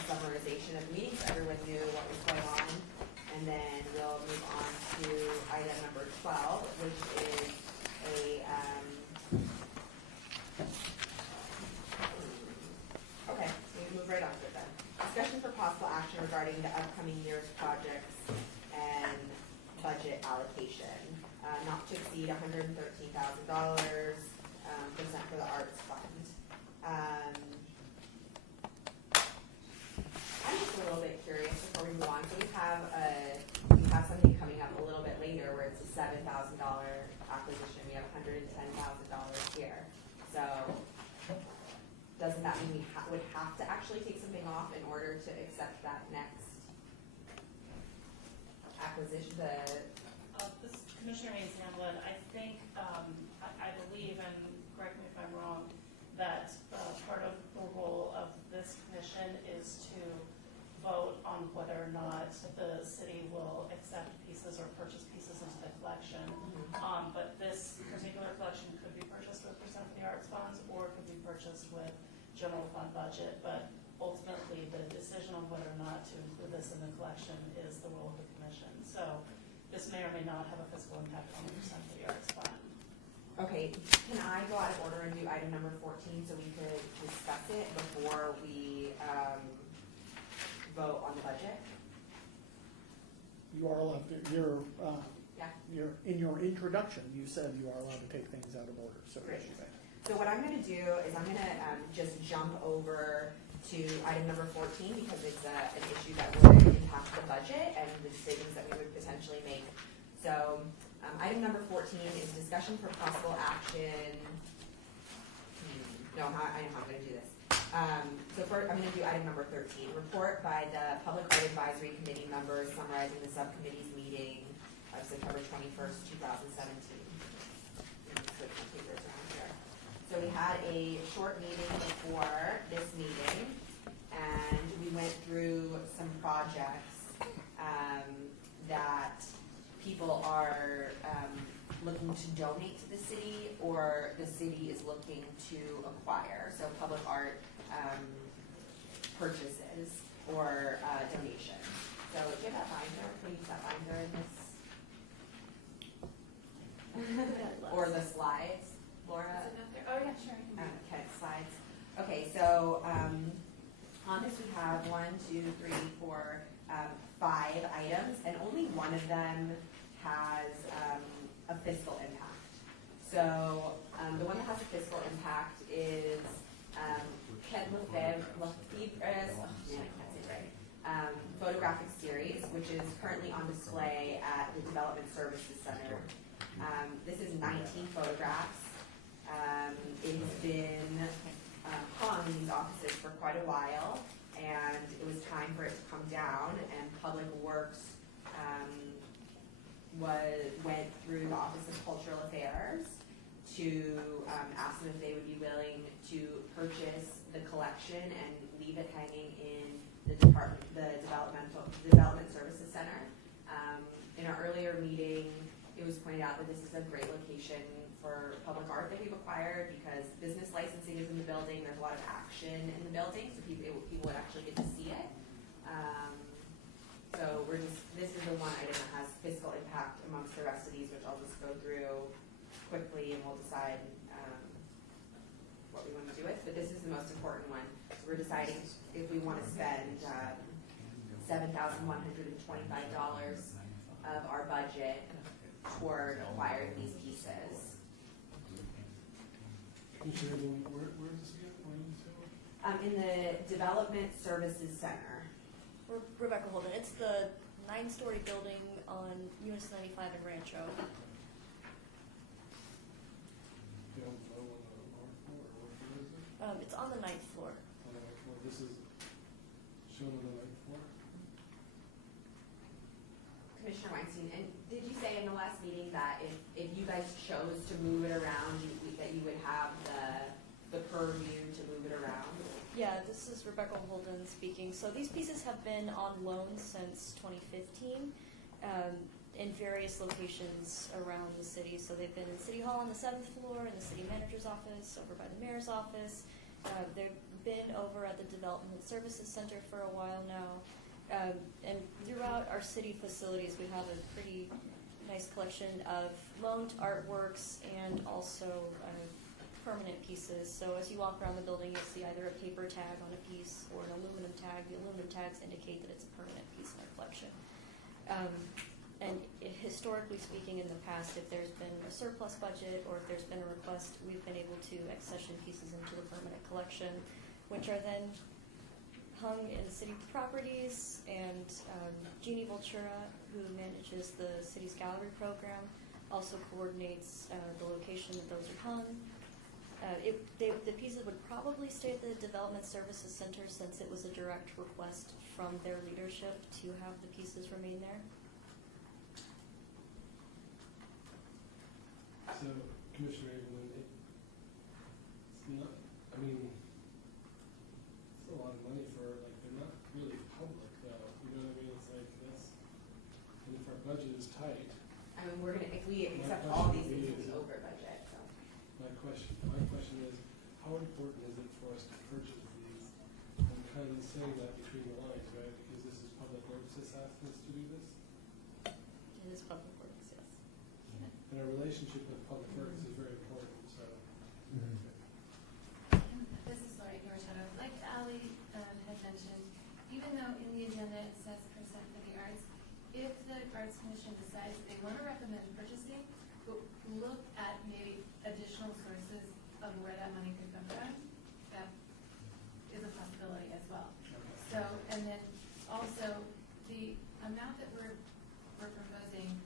summarization of the meeting, so everyone knew what was going on. And then we'll move on to item number 12, which is okay, we move right on to it then. Discussion for possible action regarding the upcoming year's projects and budget allocation. Not to exceed $113,000, percent for the arts fund. I'm just a little bit curious before we move on. So we have something coming up a little bit later where it's a $7,000 acquisition. We have $110,000 here. So doesn't that mean we would have to actually take something off in order to accept that next acquisition? This is Commissioner Haynes Hamlin. I think, I believe, and correct me if I'm wrong, that part of the role of this commission is to vote on whether or not the city will accept pieces or purchase pieces into the collection. But this particular collection could be purchased with percent of the arts funds, or could be purchased with general fund budget. But ultimately, the decision on whether or not to include this in the collection is the role of the commission. So this may or may not have a fiscal impact on the percent of the arts fund. Okay, can I go out of order and do item number 14 so we could discuss it before we vote on the budget? You are allowed to, in your introduction, you said you are allowed to take things out of order, so. Great. So what I'm gonna do is I'm gonna just jump over to item number 14 because it's an issue that would impact the budget and the decisions that we would potentially make. So item number 14 is discussion for possible action. No, I'm not going to do this. So first, I'm going to do item number 13, report by the Public Art Advisory Committee members summarizing the subcommittee's meeting of September 21st, 2017. Switch my papers around here. So we had a short meeting before this meeting, and we went through some projects that people are looking to donate to the city, or the city is looking to acquire. So public art purchases or donations. So do you have that binder? Can you use that binder in this? Or the slides, Laura? Is it up there? Oh, yeah, sure. Okay, slides. Okay, so on this we have 5 items, and only one of them has a fiscal impact. So the one that has a fiscal impact is Ken Lefebvre's photographic series, which is currently on display at the Development Services Center. This is 19 photographs. It has been hung in these offices for quite a while, and it was time for it to come down, and Public Works went through the Office of Cultural Affairs to ask them if they would be willing to purchase the collection and leave it hanging in the Development Services Center. In our earlier meeting, it was pointed out that this is a great location for public art that we've acquired because business licensing is in the building. There's a lot of action in the building, so people would actually get to see it. So this is the one item that has fiscal impact amongst the rest of these, which I'll just go through quickly and we'll decide what we want to do with. But this is the most important one. So we're deciding if we want to spend $7,125 of our budget toward acquiring these pieces. Where is this again? Where is this again? In the Development Services Center. Rebecca Holden. It's the 9-story building on US 95 in Rancho. Down below on the lower floor, or where is it? It's on the 9th floor. On the ninth floor. This is shown on the ninth floor? Commissioner Weinstein, and did you say in the last meeting that if you guys chose to move it around, purview to move it around? Yeah, this is Rebecca Holden speaking. So these pieces have been on loan since 2015 in various locations around the city. So they've been in City Hall on the 7th floor, in the city manager's office, over by the mayor's office. They've been over at the Development Services Center for a while now. And throughout our city facilities, we have a pretty nice collection of loaned artworks and also permanent pieces. So as you walk around the building, you'll see either a paper tag on a piece or an aluminum tag. The aluminum tags indicate that it's a permanent piece in our collection. And historically speaking, in the past, if there's been a surplus budget or if there's been a request, we've been able to accession pieces into the permanent collection, which are then hung in city properties. And Jeannie Voltura, who manages the city's gallery program, also coordinates the location that those are hung. The pieces would probably stay at the Development Services Center since it was a direct request from their leadership to have the pieces remain there. So, Commissioner Evelyn, it's not, I mean, it's a lot of money for, like, they're not really public though, you know what I mean? It's like, that's, and if our budget is tight, I mean, if we accept all these things, it'll be over budget, so. my question is, how important is it for us to purchase these? I'm kind of saying that between the lines, right? Because this is Public Works that's asking us to do this? It is public works, yes. And our relationship with Public Works is very important, so. This is Lori Nortano. Like Ally had mentioned, even though in the agenda it says percent for the arts, if the Arts Commission decides they want to recommend purchasing, but look at maybe additional sources of where that money could come from, that is a possibility as well. So, and then also the amount that we're proposing,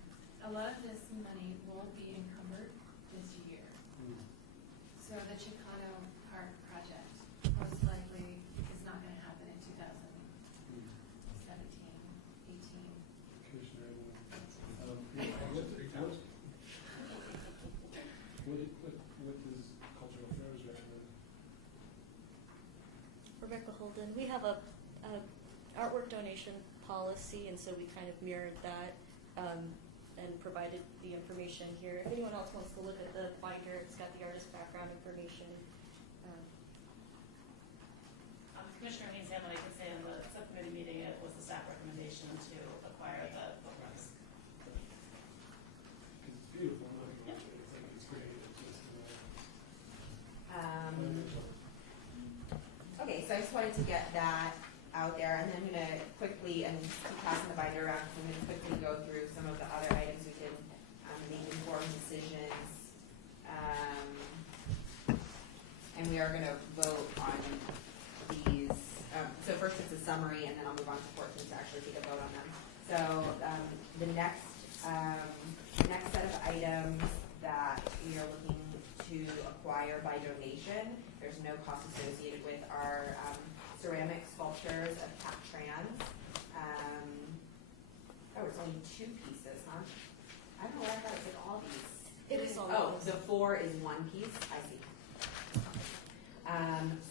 a lot of this money won't be encumbered this year. So the Chicano Park project most likely is not going to happen in 2017, 18. Commissioner Evelyn, what does Cultural Affairs recommend? Rebecca Holden, we have a artwork donation policy, and so we kind of mirrored that and provided the information here. If anyone else wants to look at the binder, it's got the artist background information. Commissioner Haynes Hammond, I could say in the subcommittee meeting, it was the staff recommendation to acquire the book rights. It's beautiful, it's great, it's just, Okay, so I just wanted to get that out there, and then I'm going to quickly, and keep passing the binder around, so I'm going to quickly go through some of the other items we can make informed decisions. And we are going to vote on these. So first it's a summary, and then I'll move on to portions to actually take a vote on them. So the next set of items that we are looking to acquire by donation, there's no cost associated with our ceramic sculptures of Cat Trans. Oh, it's only 2 pieces, huh? I don't know why I thought it was all these. It is all Oh, these. the 4 is 1 piece, I see.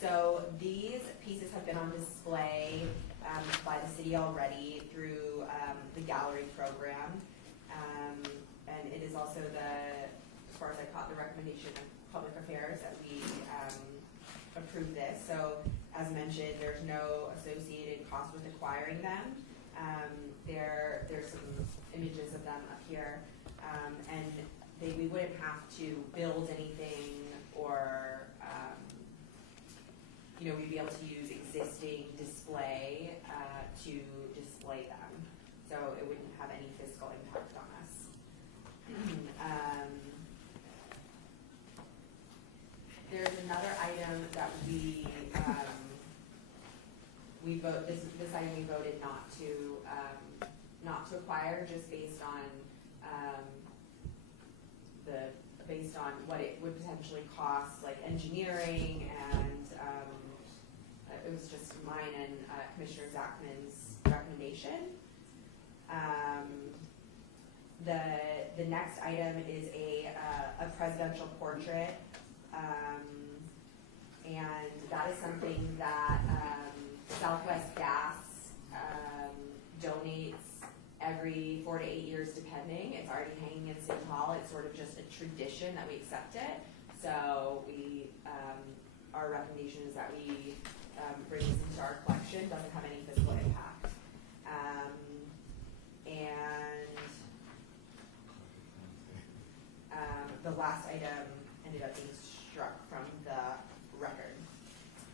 So these pieces have been on display by the city already through the gallery program. And it is also as far as I caught, the recommendation of Public Affairs that we approve this. So as mentioned, there's no associated cost with acquiring them. There's some images of them up here. And we wouldn't have to build anything or we'd be able to use existing display to display them. So it wouldn't have any fiscal impact on us. There's another item that this item we voted not to acquire, just based on what it would potentially cost, like engineering, and it was just mine and Commissioner Zachman's recommendation. The next item is a presidential portrait, and that is something that Southwest Gas donates every 4 to 8 years depending. It's already hanging in City Hall. It's sort of just a tradition that we accept it. So we, our recommendation is that we bring this into our collection. Doesn't have any physical impact. The last item ended up being struck from the record.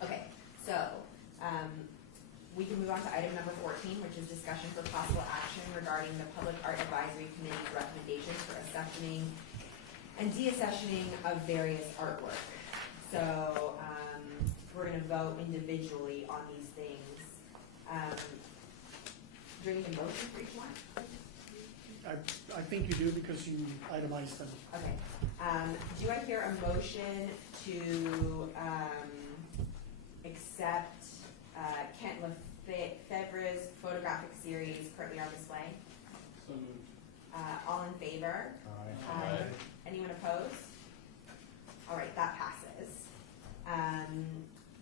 Okay, so we can move on to item number 14, which is discussion for possible action regarding the Public Art Advisory Committee's recommendations for accessioning and deaccessioning of various artwork. So we're going to vote individually on these things. Do you need a motion for each one? I think you do because you itemized them. Okay. Do I hear a motion to accept Kent Lefebvre's photographic series currently on display? So moved. All in favor? Aye. Anyone opposed? All right, that passes.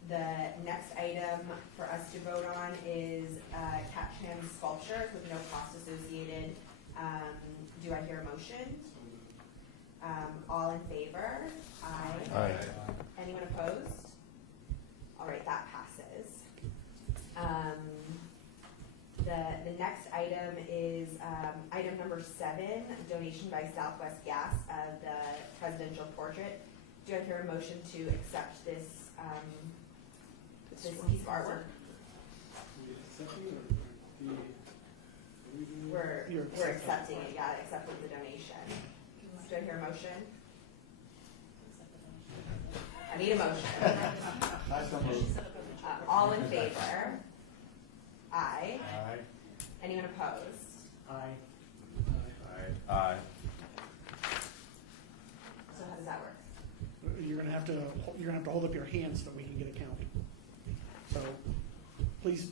The next item for us to vote on is Cat Chan sculptures with no cost associated. Do I hear a motion? So moved. All in favor? Aye. Aye. Anyone opposed? All right, that passes. The next item is item number 7, donation by Southwest Gas of the presidential portrait. Do I hear a motion to accept this this piece of artwork? We accepting it or the? Are we doing it? We're accepting it. Yeah, accepting the donation. Do I hear a motion? I need a motion. Nice number. All in favor? Aye. Aye. Anyone opposed? Aye. Aye. Aye. So how does that work? You're gonna have to hold up your hand so that we can get a count. So, please,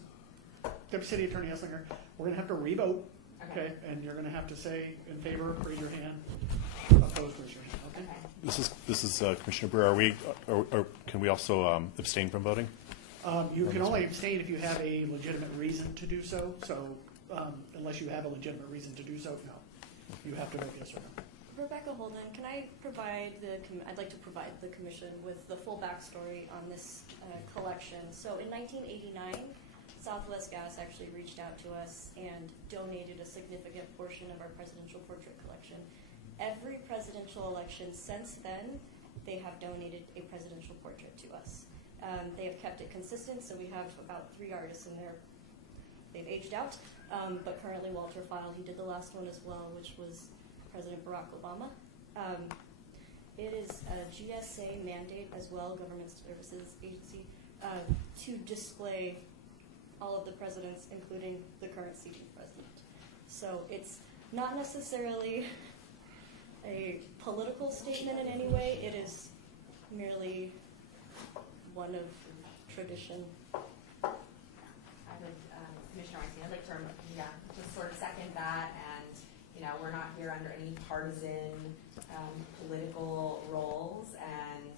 Deputy City Attorney Esslinger, we're gonna have to revote, okay? And you're gonna have to say in favor, raise your hand. Opposed, raise your hand, okay? Okay. This is Commissioner Brewer. Are we, or can we also abstain from voting? You can only abstain if you have a legitimate reason to do so. So, unless you have a legitimate reason to do so, no. You have to vote yes or no. Rebecca Holden, can I provide I'd like to provide the commission with the full backstory on this collection. So in 1989, Southwest Gas actually reached out to us and donated a significant portion of our presidential portrait collection. Every presidential election since then, they have donated a presidential portrait to us. They have kept it consistent, so we have about 3 artists in there. They've aged out, but currently Walter File, he did the last one as well, which was President Barack Obama. It is a GSA mandate as well, Government Services Agency, to display all of the presidents, including the current seated president. So it's not necessarily a political statement in any way. It is merely one of tradition. I would, Commissioner Weinstein, I'd like to, just sort of second that, and we're not here under any partisan political roles, and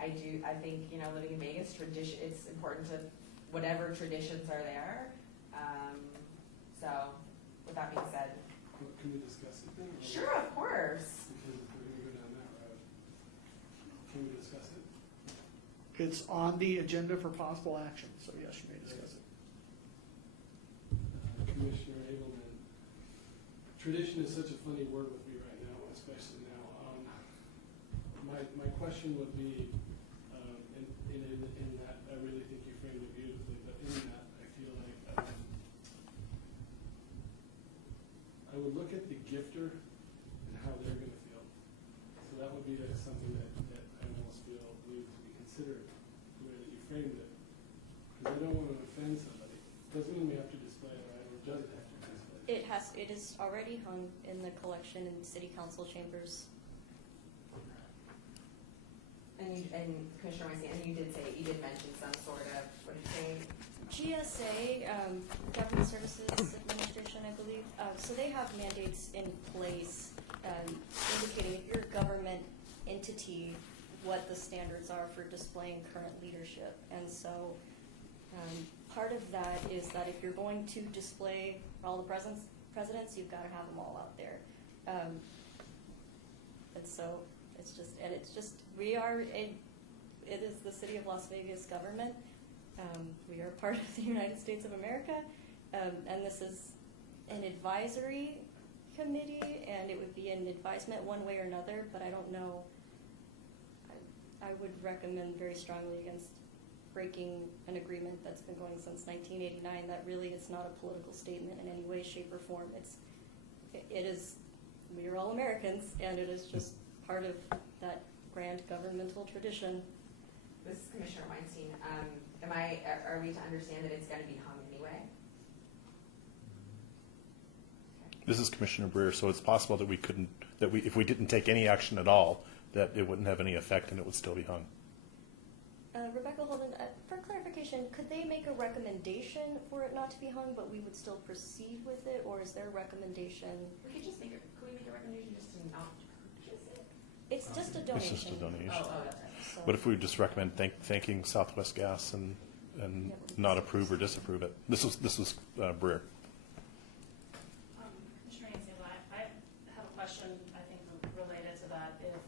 I think living in Vegas, tradition, it's important to whatever traditions are there. So, with that being said, Well, can we discuss it then? sure, of course. Because if we're gonna go down that road, can we discuss it? It's on the agenda for possible action, so yes, you may discuss it. Commissioner Abelman, tradition is such a funny word with me right now, especially now. My question would be, in that, I really think you framed it beautifully, but in that, I feel like I would look at the gifter and how they're going to feel. So that would be something that I almost feel needs to be considered, the way that you framed it. Because I don't want to offend somebody. Doesn't mean we have to display it, right? Or does it have to be displayed? It is already hung in the collection in City Council chambers. And Commissioner Weinstein, and you did mention some sort of, what did you say? GSA, Government Services Administration, I believe. So they have mandates in place indicating if you're a government entity, what the standards are for displaying current leadership. And so part of that is that if you're going to display all the presidents, you've got to have them all out there. And so it's just, it is the City of Las Vegas government. We are part of the United States of America. And this is an advisory committee, and it would be an advisement one way or another, but I don't know. I would recommend very strongly against breaking an agreement that's been going since 1989, that really is not a political statement in any way, shape, or form. It is, we are all Americans, and it is just part of that grand governmental tradition. This is Commissioner Weinstein. Are we to understand that it's going to be hung anyway? This is Commissioner Breer, so it's possible that if we didn't take any action at all, that it wouldn't have any effect and it would still be hung. Rebecca Holden, for clarification, could they make a recommendation for it not to be hung, but we would still proceed with it, or is there a recommendation? Could we make a recommendation just to not purchase it? It's just a donation. It's just a donation. Oh, that's right. So, But if we would just recommend thanking Southwest Gas and not approve or disapprove it. This was Breer. Commissioner Ainslie, I have a question, I think, related to that. If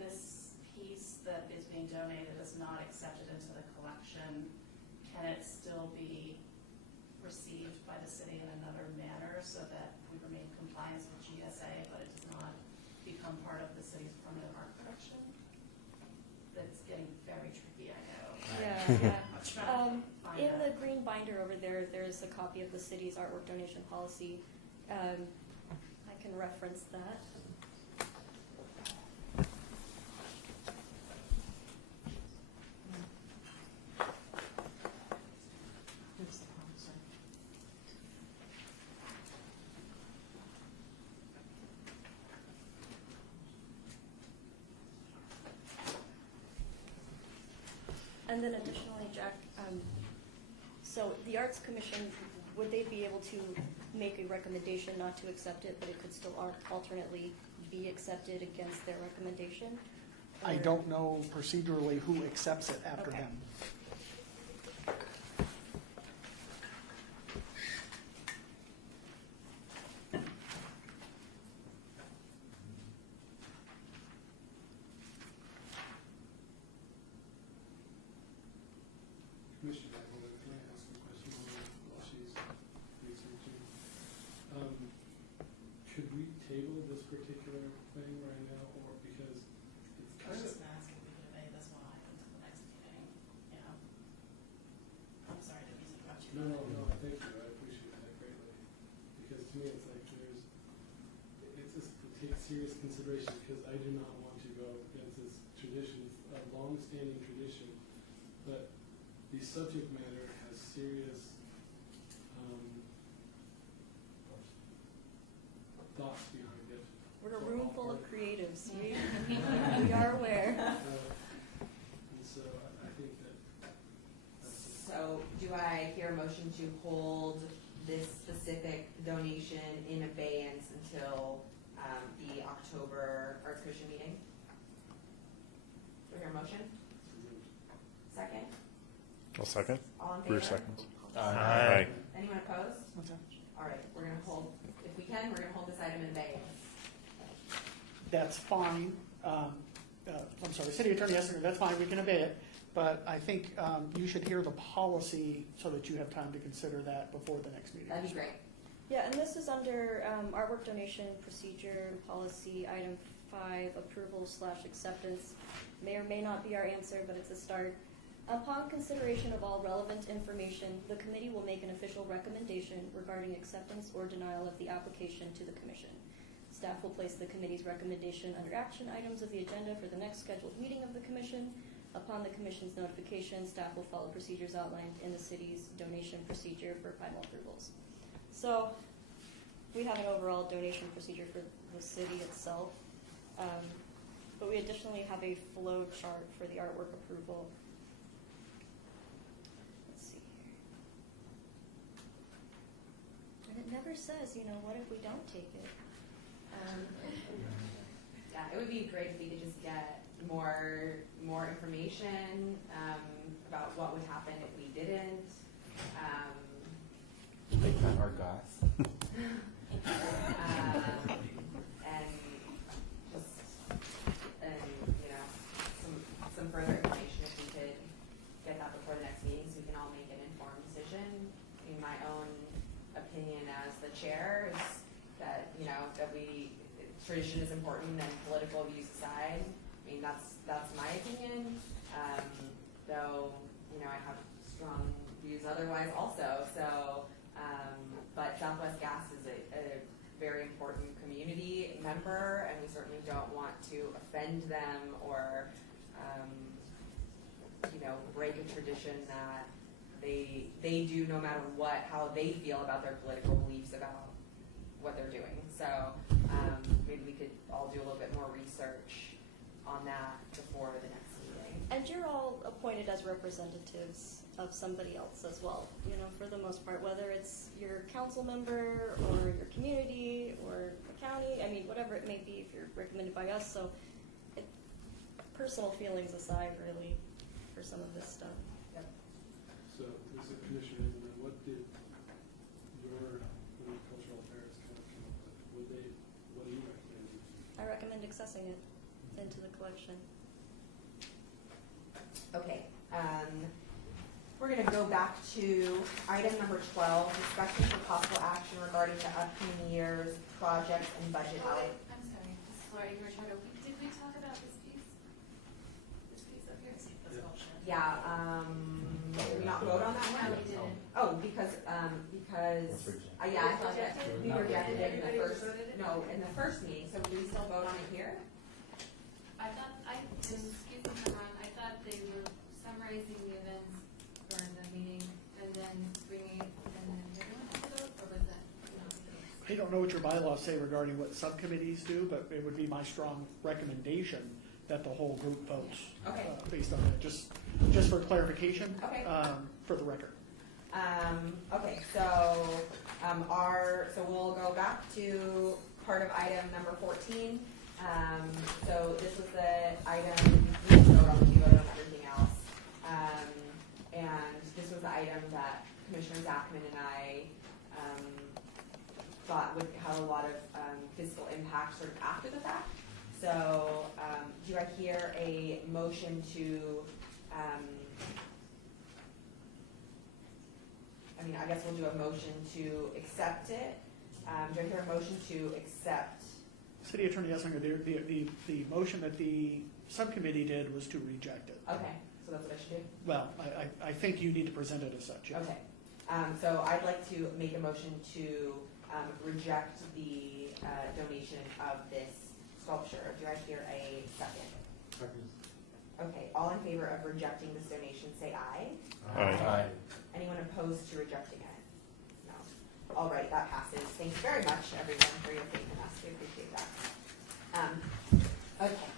this piece that is being donated is not accepted into the collection, can it still be received by the city in another manner so that we remain in compliance with GSA, but it does not become part of the city's permanent art collection? That's getting very tricky, I know. yeah. I'm trying to find In a- the green binder over there, there's a copy of the city's artwork donation policy. I can reference that. And then additionally, Jack, so the Arts Commission, would they be able to make a recommendation not to accept it, but it could still alternately be accepted against their recommendation? I Or- don't know procedurally who accepts it after Okay. them. Commissioner, can I ask a question while she's researching? Could we table this particular thing right now, or because it's I kind was of, just gonna ask if we could debate this one item to the next meeting, you know? I'm sorry to interrupt you. no, thank you, I appreciate that greatly. Because to me, it's like it's just to take serious consideration, because I do not want to go against this tradition, it's a long-standing tradition, but the subject matter has serious thoughts behind it. We're a room full of creatives. We are aware. And so I think that's So do I hear a motion to hold this specific donation in abeyance until the October Arts Commission meeting? Do I hear a motion? Second? I'll second. All in Breer favor? seconds. Aye. Anyone opposed? What's that? All right, we're gonna hold, if we can, we're gonna hold this item in abeyance. That's fine. I'm sorry, City Attorney Essinger, that's fine, we can obey it. But I think you should hear the policy so that you have time to consider that before the next meeting. That'd be great. Yeah, and this is under artwork donation procedure policy item 5, approval/acceptance. May or may not be our answer, but it's a start. Upon consideration of all relevant information, the committee will make an official recommendation regarding acceptance or denial of the application to the commission. Staff will place the committee's recommendation under action items of the agenda for the next scheduled meeting of the commission. Upon the commission's notification, staff will follow procedures outlined in the city's donation procedure for final approvals. So we have an overall donation procedure for the city itself, but we additionally have a flow chart for the artwork approval. Let's see here. And it never says, what if we don't take it? Yeah, it would be great if we could just get more information, about what would happen if we didn't. They cut our goss. And you know, some further information if we could get that before the next meeting, so we can all make an informed decision. In my own opinion as the chair is that, you know, that tradition is important and political views aside. I mean, that's my opinion. Though, you know, I have strong views otherwise also. So, but Southwest Gas is a very important community member, and we certainly don't want to offend them or, you know, break a tradition that they do no matter what, how they feel about their political beliefs about what they're doing. So maybe we could all do a little bit more research on that before the next meeting. And you're all appointed as representatives of somebody else as well, you know, for the most part, whether it's your council member or your community or the county, I mean, whatever it may be, if you're recommended by us. So personal feelings aside, really, for some of this stuff. Yep. So, as a commissioner, what did your cultural affairs kind of come up with? What do you recommend? I recommend accessing it into the collection. Okay. We're going to go back to item number 12, discussion for possible action regarding the upcoming year's projects and budget Oh, out. wait, I'm sorry, this is Lori Machado. Did we talk about this piece? This piece up here? Yeah. Did we not vote on that No, one? we didn't. Oh, because yeah, I thought that we rejected it in the Everybody first. voted it? No, in the first meeting. So do we still vote on it here? I thought, excuse me if I'm wrong, I thought they were summarizing the events for the meeting and then bringing, and then everyone had to vote, or was that not the case? I don't know what your bylaws say regarding what subcommittees do, but it would be my strong recommendation that the whole group votes Okay. based on it, just for clarification, Okay. for the record. Okay, so so we'll go back to part of item number 14. So this was the item, we didn't vote on everything else. And this was the item that Commissioner Zachman and I thought would have a lot of fiscal impact sort of after the fact. So do I hear a motion to, I guess we'll do a motion to accept it. Do I hear a motion to accept? City Attorney Esslinger, the motion that the subcommittee did was to reject it. Okay, so that's what I should do? Well, I think you need to present it as such, yes. Okay. So I'd like to make a motion to reject the donation of this sculpture. Do I hear a second? Second. Okay, all in favor of rejecting this donation, say aye. Aye. Anyone opposed to rejecting it? No. All right, that passes. Thanks very much, everyone, for your faith in us. We appreciate that. Okay,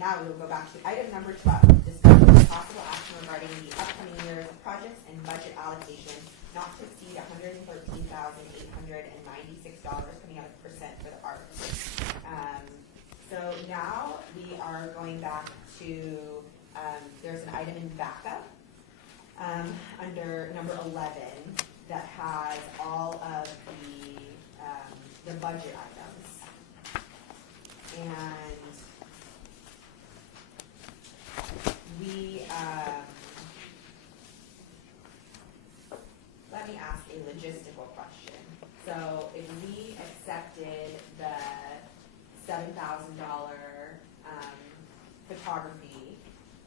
now we will go back to item number 12, discussion of possible action regarding the upcoming year's projects and budget allocation not to exceed $113,896 coming out of percent for the arts. So now we are going back to, there's an item in backup under number 11 that has all of the budget items. And we, let me ask a logistical question. So if we accepted the $7,000 photography,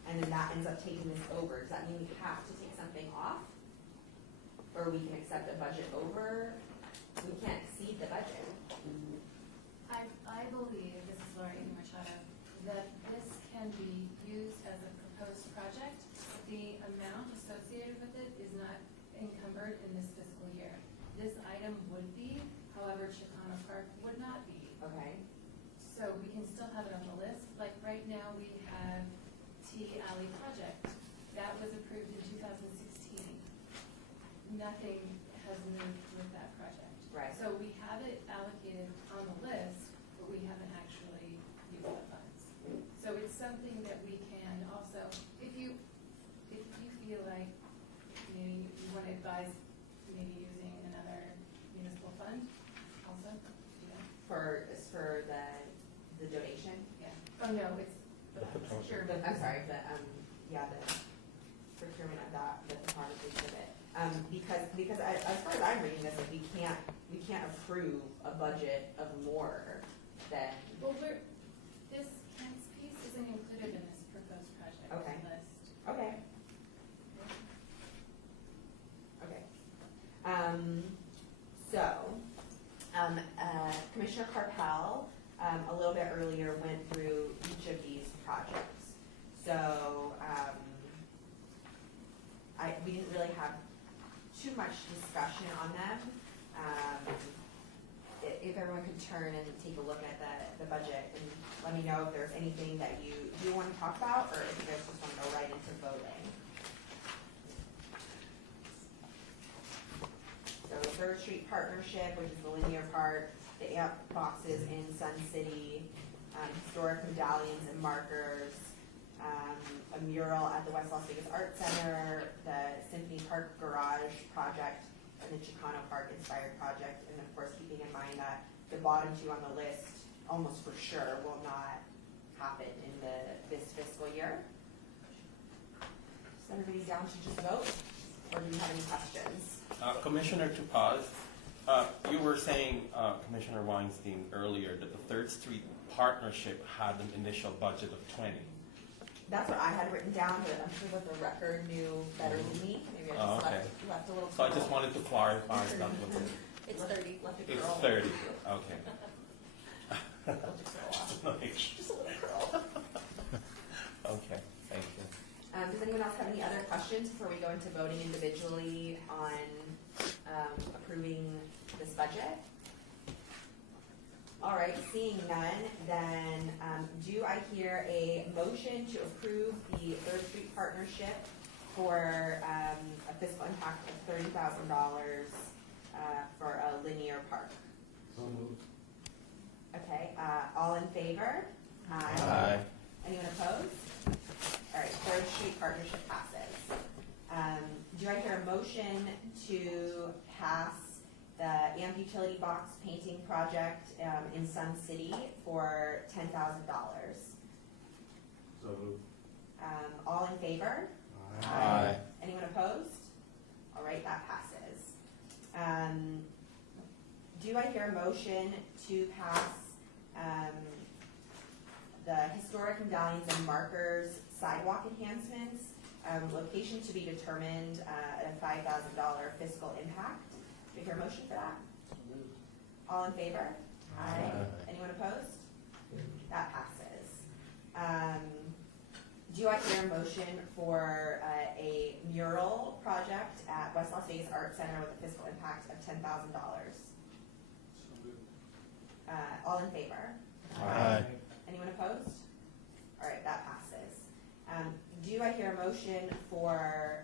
and then that ends up taking this over, does that mean we have to take something off? Or we can accept a budget over? We can't exceed the budget. I believe, this is Lori Machado, that this can be used as a proposed project. The amount associated with it is not encumbered in this fiscal year. This item would be, however, Chicano Park would not be. Okay. So we can still have it on the list. Like right now, we have T Alley project. That was approved in 2016. Nothing has moved with that project. Right. So we have it allocated on the list, but we haven't actually used the funds. So it's something that we can also, if you feel like, you want to advise maybe using another municipal fund also, For the donation? Yeah. Oh, no, it's the procurement. I'm sorry, the procurement of the photography exhibit. Because as far as I'm reading this, like, we can't approve a budget of more than. Well, this Kent's piece isn't included in this proposed project Okay. list. Okay. Okay. Commissioner Carpel, a little bit earlier went through each of these projects. So, we didn't really have too much discussion on them. If everyone could turn and take a look at the budget and let me know if there's anything that you do want to talk about, or if you guys just want to go right into voting. So the Third Street Partnership, which is the linear park, the amp boxes in Sun City, historic medallions and markers, a mural at the West Las Vegas Art Center, the Symphony Park Garage project, and the Chicano Park Inspired project, and of course keeping in mind that the bottom two on the list almost for sure will not happen in this fiscal year. Is everybody down to just vote, or do you have any questions? Commissioner Tupaz, you were saying, Commissioner Weinstein earlier, that the Third Street Partnership had an initial budget of 20. That's what I had written down, but I'm sure that the record knew better than me. Maybe I just left a little. So I just wanted to clarify that with it. It's 30. It's 30, okay. Just a little curl. Okay, thank you. Does anyone else have any other questions before we go into voting individually on approving this budget? All right, seeing none, then do I hear a motion to approve the Third Street Partnership for a fiscal impact of $30,000 for a linear park? So moved. Okay, all in favor? Aye. Anyone opposed? All right, Third Street Partnership passes. Do I hear a motion to pass the AMP utility box painting project in Sun City for $10,000? So moved. All in favor? Aye. Anyone opposed? All right, that passes. Do I hear a motion to pass the historic medallions and markers sidewalk enhancements, location to be determined at a $5,000 fiscal impact? Do I hear a motion for that? All in favor? Aye. Anyone opposed? That passes. Do I hear a motion for a mural project at West Las Vegas Art Center with a fiscal impact of $10,000? All in favor? Aye. Anyone opposed? All right, that passes. Do I hear a motion for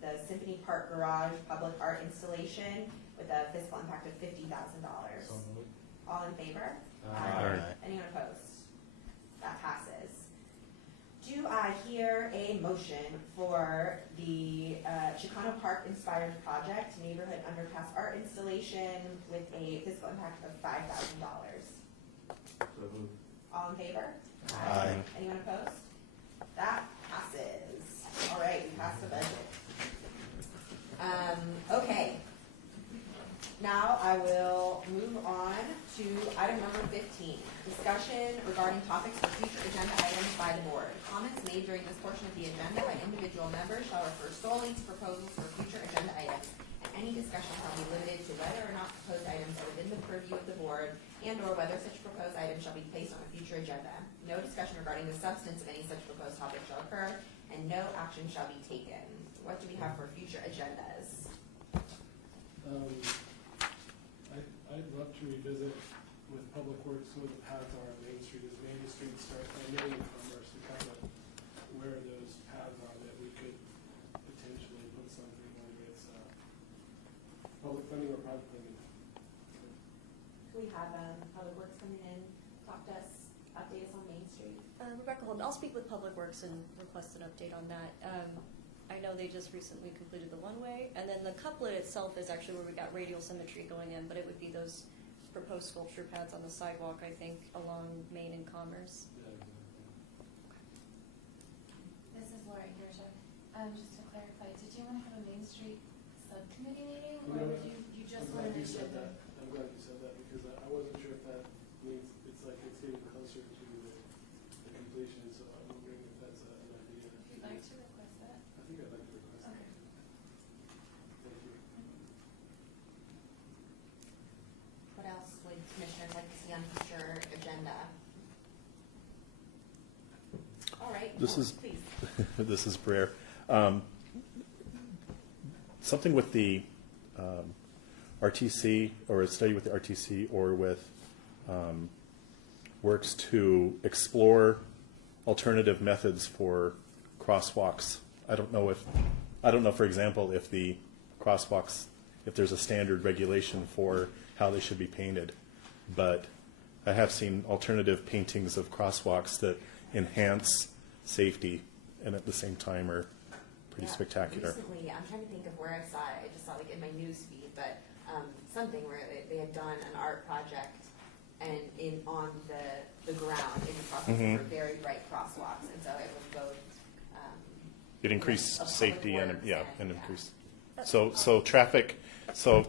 the Symphony Park Garage public art installation with a fiscal impact of $50,000? So moved. All in favor? Aye. Anyone opposed? That passes. Do I hear a motion for the Chicano Park Inspired Project Neighborhood Underpass Art Installation with a fiscal impact of $5,000? So moved. All in favor? Aye. Anyone opposed? That passes. All right, we passed the budget. Okay. Now I will move on to item number 15, discussion regarding topics for future agenda items by the board. Comments made during this portion of the agenda by individual members shall refer solely to proposals for future agenda items, and any discussion shall be limited to whether or not proposed items are within the purview of the board and or whether such proposed items shall be placed on a future agenda. No discussion regarding the substance of any such proposed topic shall occur, and no action shall be taken. What do we have for future agendas? I'd love to revisit with Public Works where the paths are on Main Street. As Main Street starts on Main Commerce, to kind of where those paths are that we could potentially put something, whether it's public funding or private funding. We have Public Works coming in, talk to us, update update us on Main Street? Rebecca Holden, I'll speak with Public Works and request an update on that. I know they just recently completed the one-way, and then the couplet itself is actually where we got radial symmetry going in, but it would be those proposed sculpture pads on the sidewalk, I think, along Main and Commerce. This is Laura Gersha. Just to clarify, did you want to have a Main Street subcommittee meeting, or would you just I'm want glad to you said mention? that. I'm glad you said that because I wasn't sure if that means it's like it's getting closer to the completion, so I'm wondering if that's an idea. If you'd like to request that. I think I'd like to request that. Okay. Thank you. What else would commissioners like to see on future agenda? All right. This is please. this is Brer. Something with the RTC, or a study with the RTC, or with works to explore alternative methods for crosswalks. I don't know, for example, if the crosswalks, if there's a standard regulation for how they should be painted, but I have seen alternative paintings of crosswalks that enhance safety and at the same time are pretty spectacular. Recently, I'm trying to think of where I saw it. I just saw like in my news feed, but something where they had done an art project and on the ground in the crosswalks were very bright crosswalks, and so it was both. It increased of safety public and works increased. So traffic. So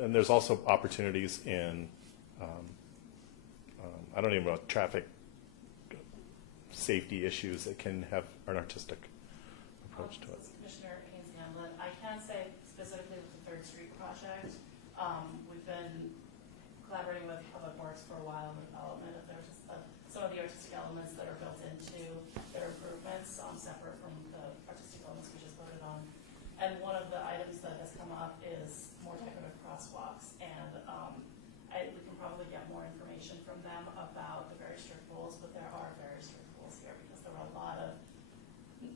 and there's also opportunities in. I don't even know about traffic safety issues that can have an artistic approach to it. This is Commissioner Haynes Hamlin. I can say specifically with the Third Street project, we've been collaborating with Public Works for a while in the development of some of the artistic elements that are built into their improvements, separate from the artistic elements we just voted on. And one of the items that has come up is more decorative crosswalks, and we can probably get more information from them about the very strict rules, but there are very strict rules here because there were a lot of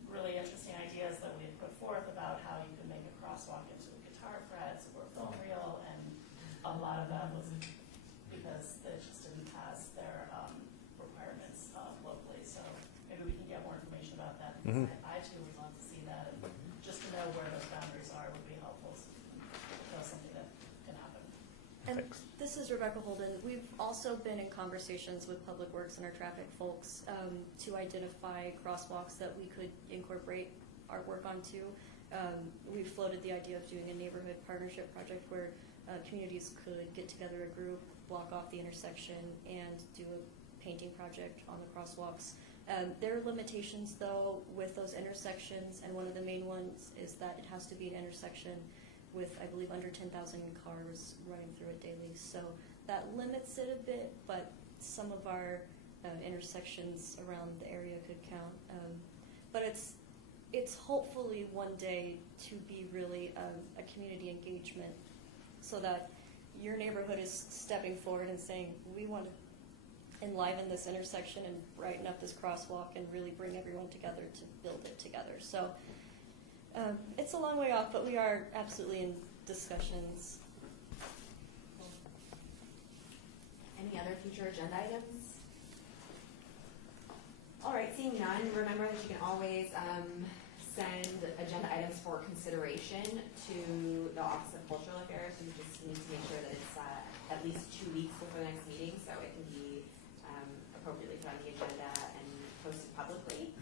really interesting ideas that we had put forth about how you could make a crosswalk into a guitar frets or film reel, and a lot of that was because it just didn't pass their requirements locally. So maybe we can get more information about that, because I too would love to see that, and just to know where those boundaries are would be helpful, so know something that can happen. And this is Rebecca Holden. We've also been in conversations with Public Works and our traffic folks to identify crosswalks that we could incorporate our work onto. We've floated the idea of doing a neighborhood partnership project where communities could get together a group, block off the intersection, and do a painting project on the crosswalks. There are limitations, though, with those intersections, and one of the main ones is that it has to be an intersection with, I believe, under 10,000 cars running through it daily. So that limits it a bit, but some of our intersections around the area could count. But it's hopefully one day to be really a community engagement, so that your neighborhood is stepping forward and saying, we want to enliven this intersection and brighten up this crosswalk and really bring everyone together to build it together. So it's a long way off, but we are absolutely in discussions. Any other future agenda items? All right, seeing none, remember that you can always send agenda items for consideration to the Office of Cultural Affairs. You just need to make sure that it's at least 2 weeks before the next meeting, so it can be appropriately put on the agenda and posted publicly.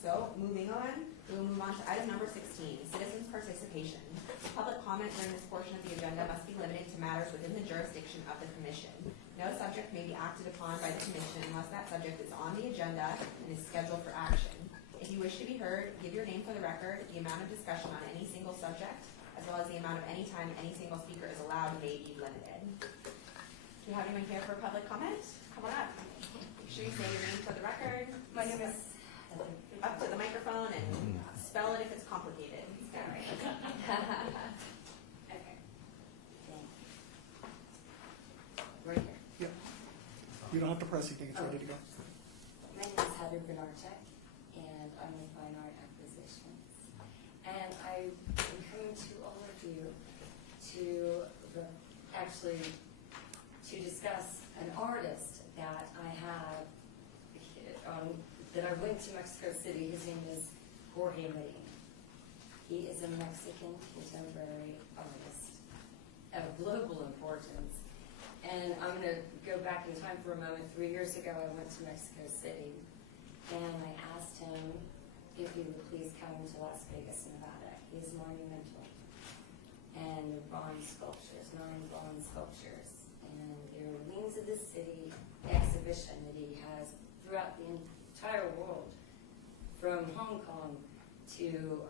So moving on, we'll move on to item number 16, citizens participation. Public comment during this portion of the agenda must be limited to matters within the jurisdiction of the commission. No subject may be acted upon by the commission unless that subject is on the agenda and is scheduled for action. If you wish to be heard, give your name for the record. The amount of discussion on any single subject, as well as the amount of any time any single speaker is allowed, may be limited. Do you have anyone here for public comment? Come on up. Make sure you say your name for the record. My name is... Up to the microphone and spell it if it's complicated. All right. Okay. Right here. Yeah. You don't have to press anything, it's ready to go. My name is Heather Bernarczyk, and I'm with Fine Art Acquisitions. And I'm coming to all of you to discuss an artist that I have, that I went to Mexico City. His name is Jorge Medina. He is a Mexican contemporary artist of global importance. And I'm going to go back in time for a moment. 3 years ago, I went to Mexico City, and I asked him if he would please come to Las Vegas, Nevada. He's monumental. And they're bronze sculptures, 9 bronze sculptures. And they're Wings of the City exhibition that he has throughout the entire world, from Hong Kong to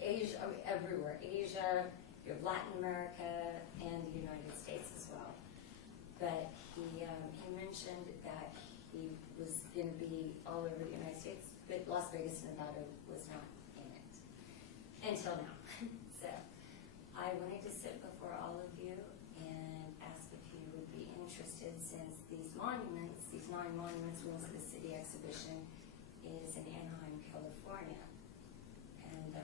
Asia, everywhere. Asia, you have Latin America, and the United States as well. But he mentioned that he was going to be all over the United States, but Las Vegas, Nevada was not in it until now. So I wanted to sit before all of you and ask if you would be interested, since these monuments, these 9 monuments, Wings of the City exhibition, is in Anaheim, California. And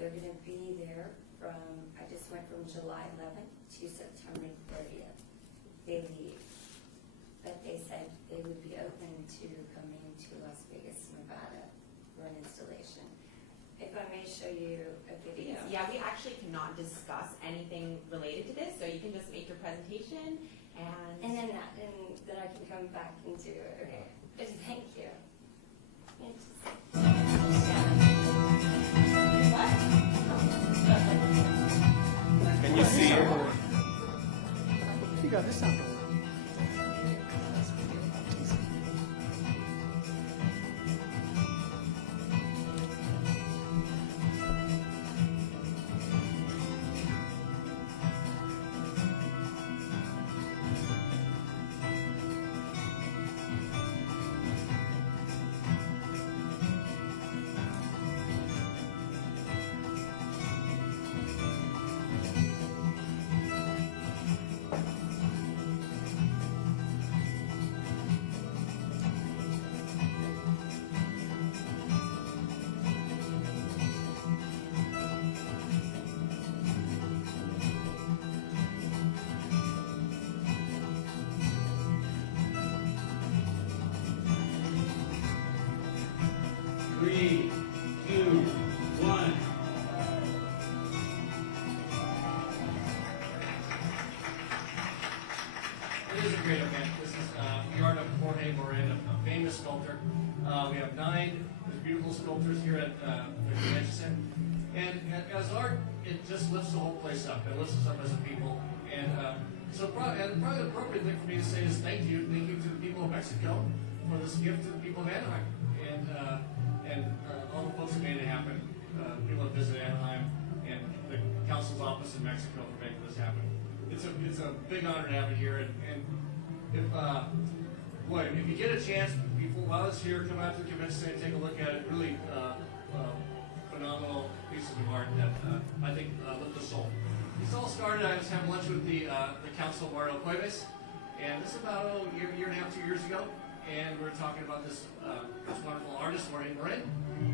they're going to be there from, I just went from July 11th to September 30th. They leave. But they said they would be open to coming to Las Vegas, Nevada for an installation. If I may show you a video. Yeah, we actually cannot discuss anything related to this, so you can just make your presentation and then I can come back into it. Okay. Thank you. Can you see it? You got this sound. It is a great event. This is the art of Jorge Morin, a famous sculptor. We have 9 beautiful sculptures here at the convention center. And as art, it just lifts the whole place up. It lifts us up as a people. And so probably the appropriate thing for me to say is thank you. Thank you to the people of Mexico for this gift to the people of Anaheim. And all the folks who made it happen. People that visit Anaheim and the council's office in Mexico for making this happen. It's a big honor to have it here, and if you get a chance while it's here, come out to the convention center and take a look at it. Really phenomenal pieces of art that I think lift the soul. This all started. I was having lunch with the council of Mario Cuevas, and this is about a year and a half, 2 years ago, and we were talking about this wonderful artist, Jorge Morin,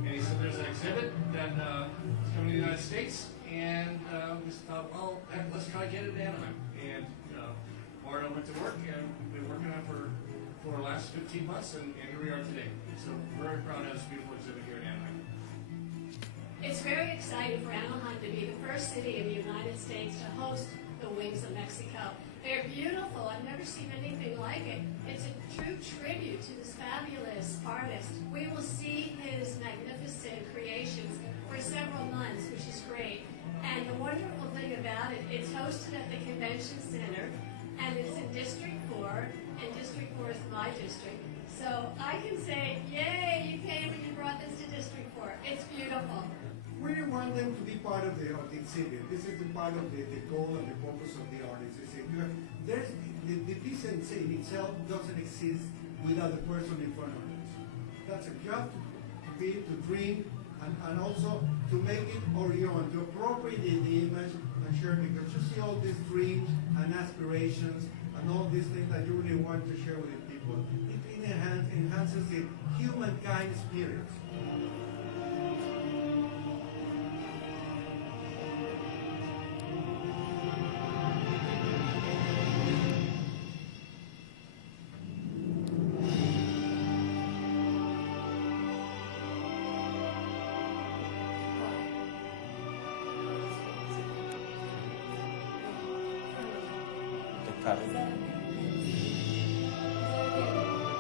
and he said there's an exhibit that is coming to the United States. And we thought, well, let's try to get it in Anaheim. And Mario went to work, and we've been working on it for the last 15 months, and here we are today. So we're very proud to have this beautiful exhibit here in Anaheim. It's very exciting for Anaheim to be the first city in the United States to host the Wings of Mexico. They're beautiful. I've never seen anything like it. It's a true tribute to this fabulous artist. We will see his magnificent creations for several months, which is great. And the wonderful thing about it, it's hosted at the Convention Center, and it's in District 4, and District 4 is my district. So I can say, yay, you came and you brought this to District 4. It's beautiful. We want them to be part of the exhibit. This is the part of the goal and the purpose of the artist. The piece in itself doesn't exist without the person in front of us. That's a job to be, to dream, and also to make it our own, to appropriate the image and share it, because you see all these dreams and aspirations and all these things that you really want to share with the people. It enhances the humankind spirit. have it.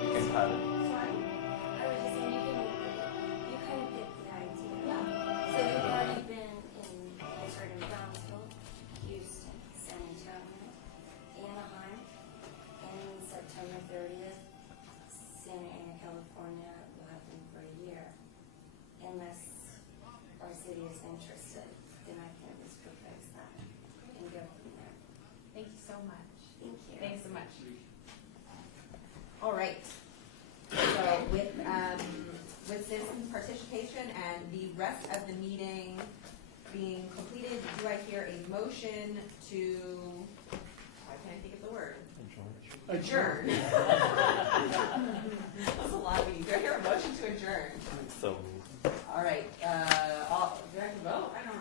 You can have it. Sorry? I was just saying, you kind of get the idea. Yeah. So you've already been answered in Brownsville, Houston, San Antonio, Anaheim, and September 30th, Santa Ana, California will happen for a year. Unless our city is interested, then I can just propose that and go from there. Thank you so much. Thank you. Thanks so much. All right. So with citizen participation and the rest of the meeting being completed, do I hear a motion to, why can't I think of the word? Adjourn. That was a lot of meetings. Do I hear a motion to adjourn? So All right, do I have to vote? I don't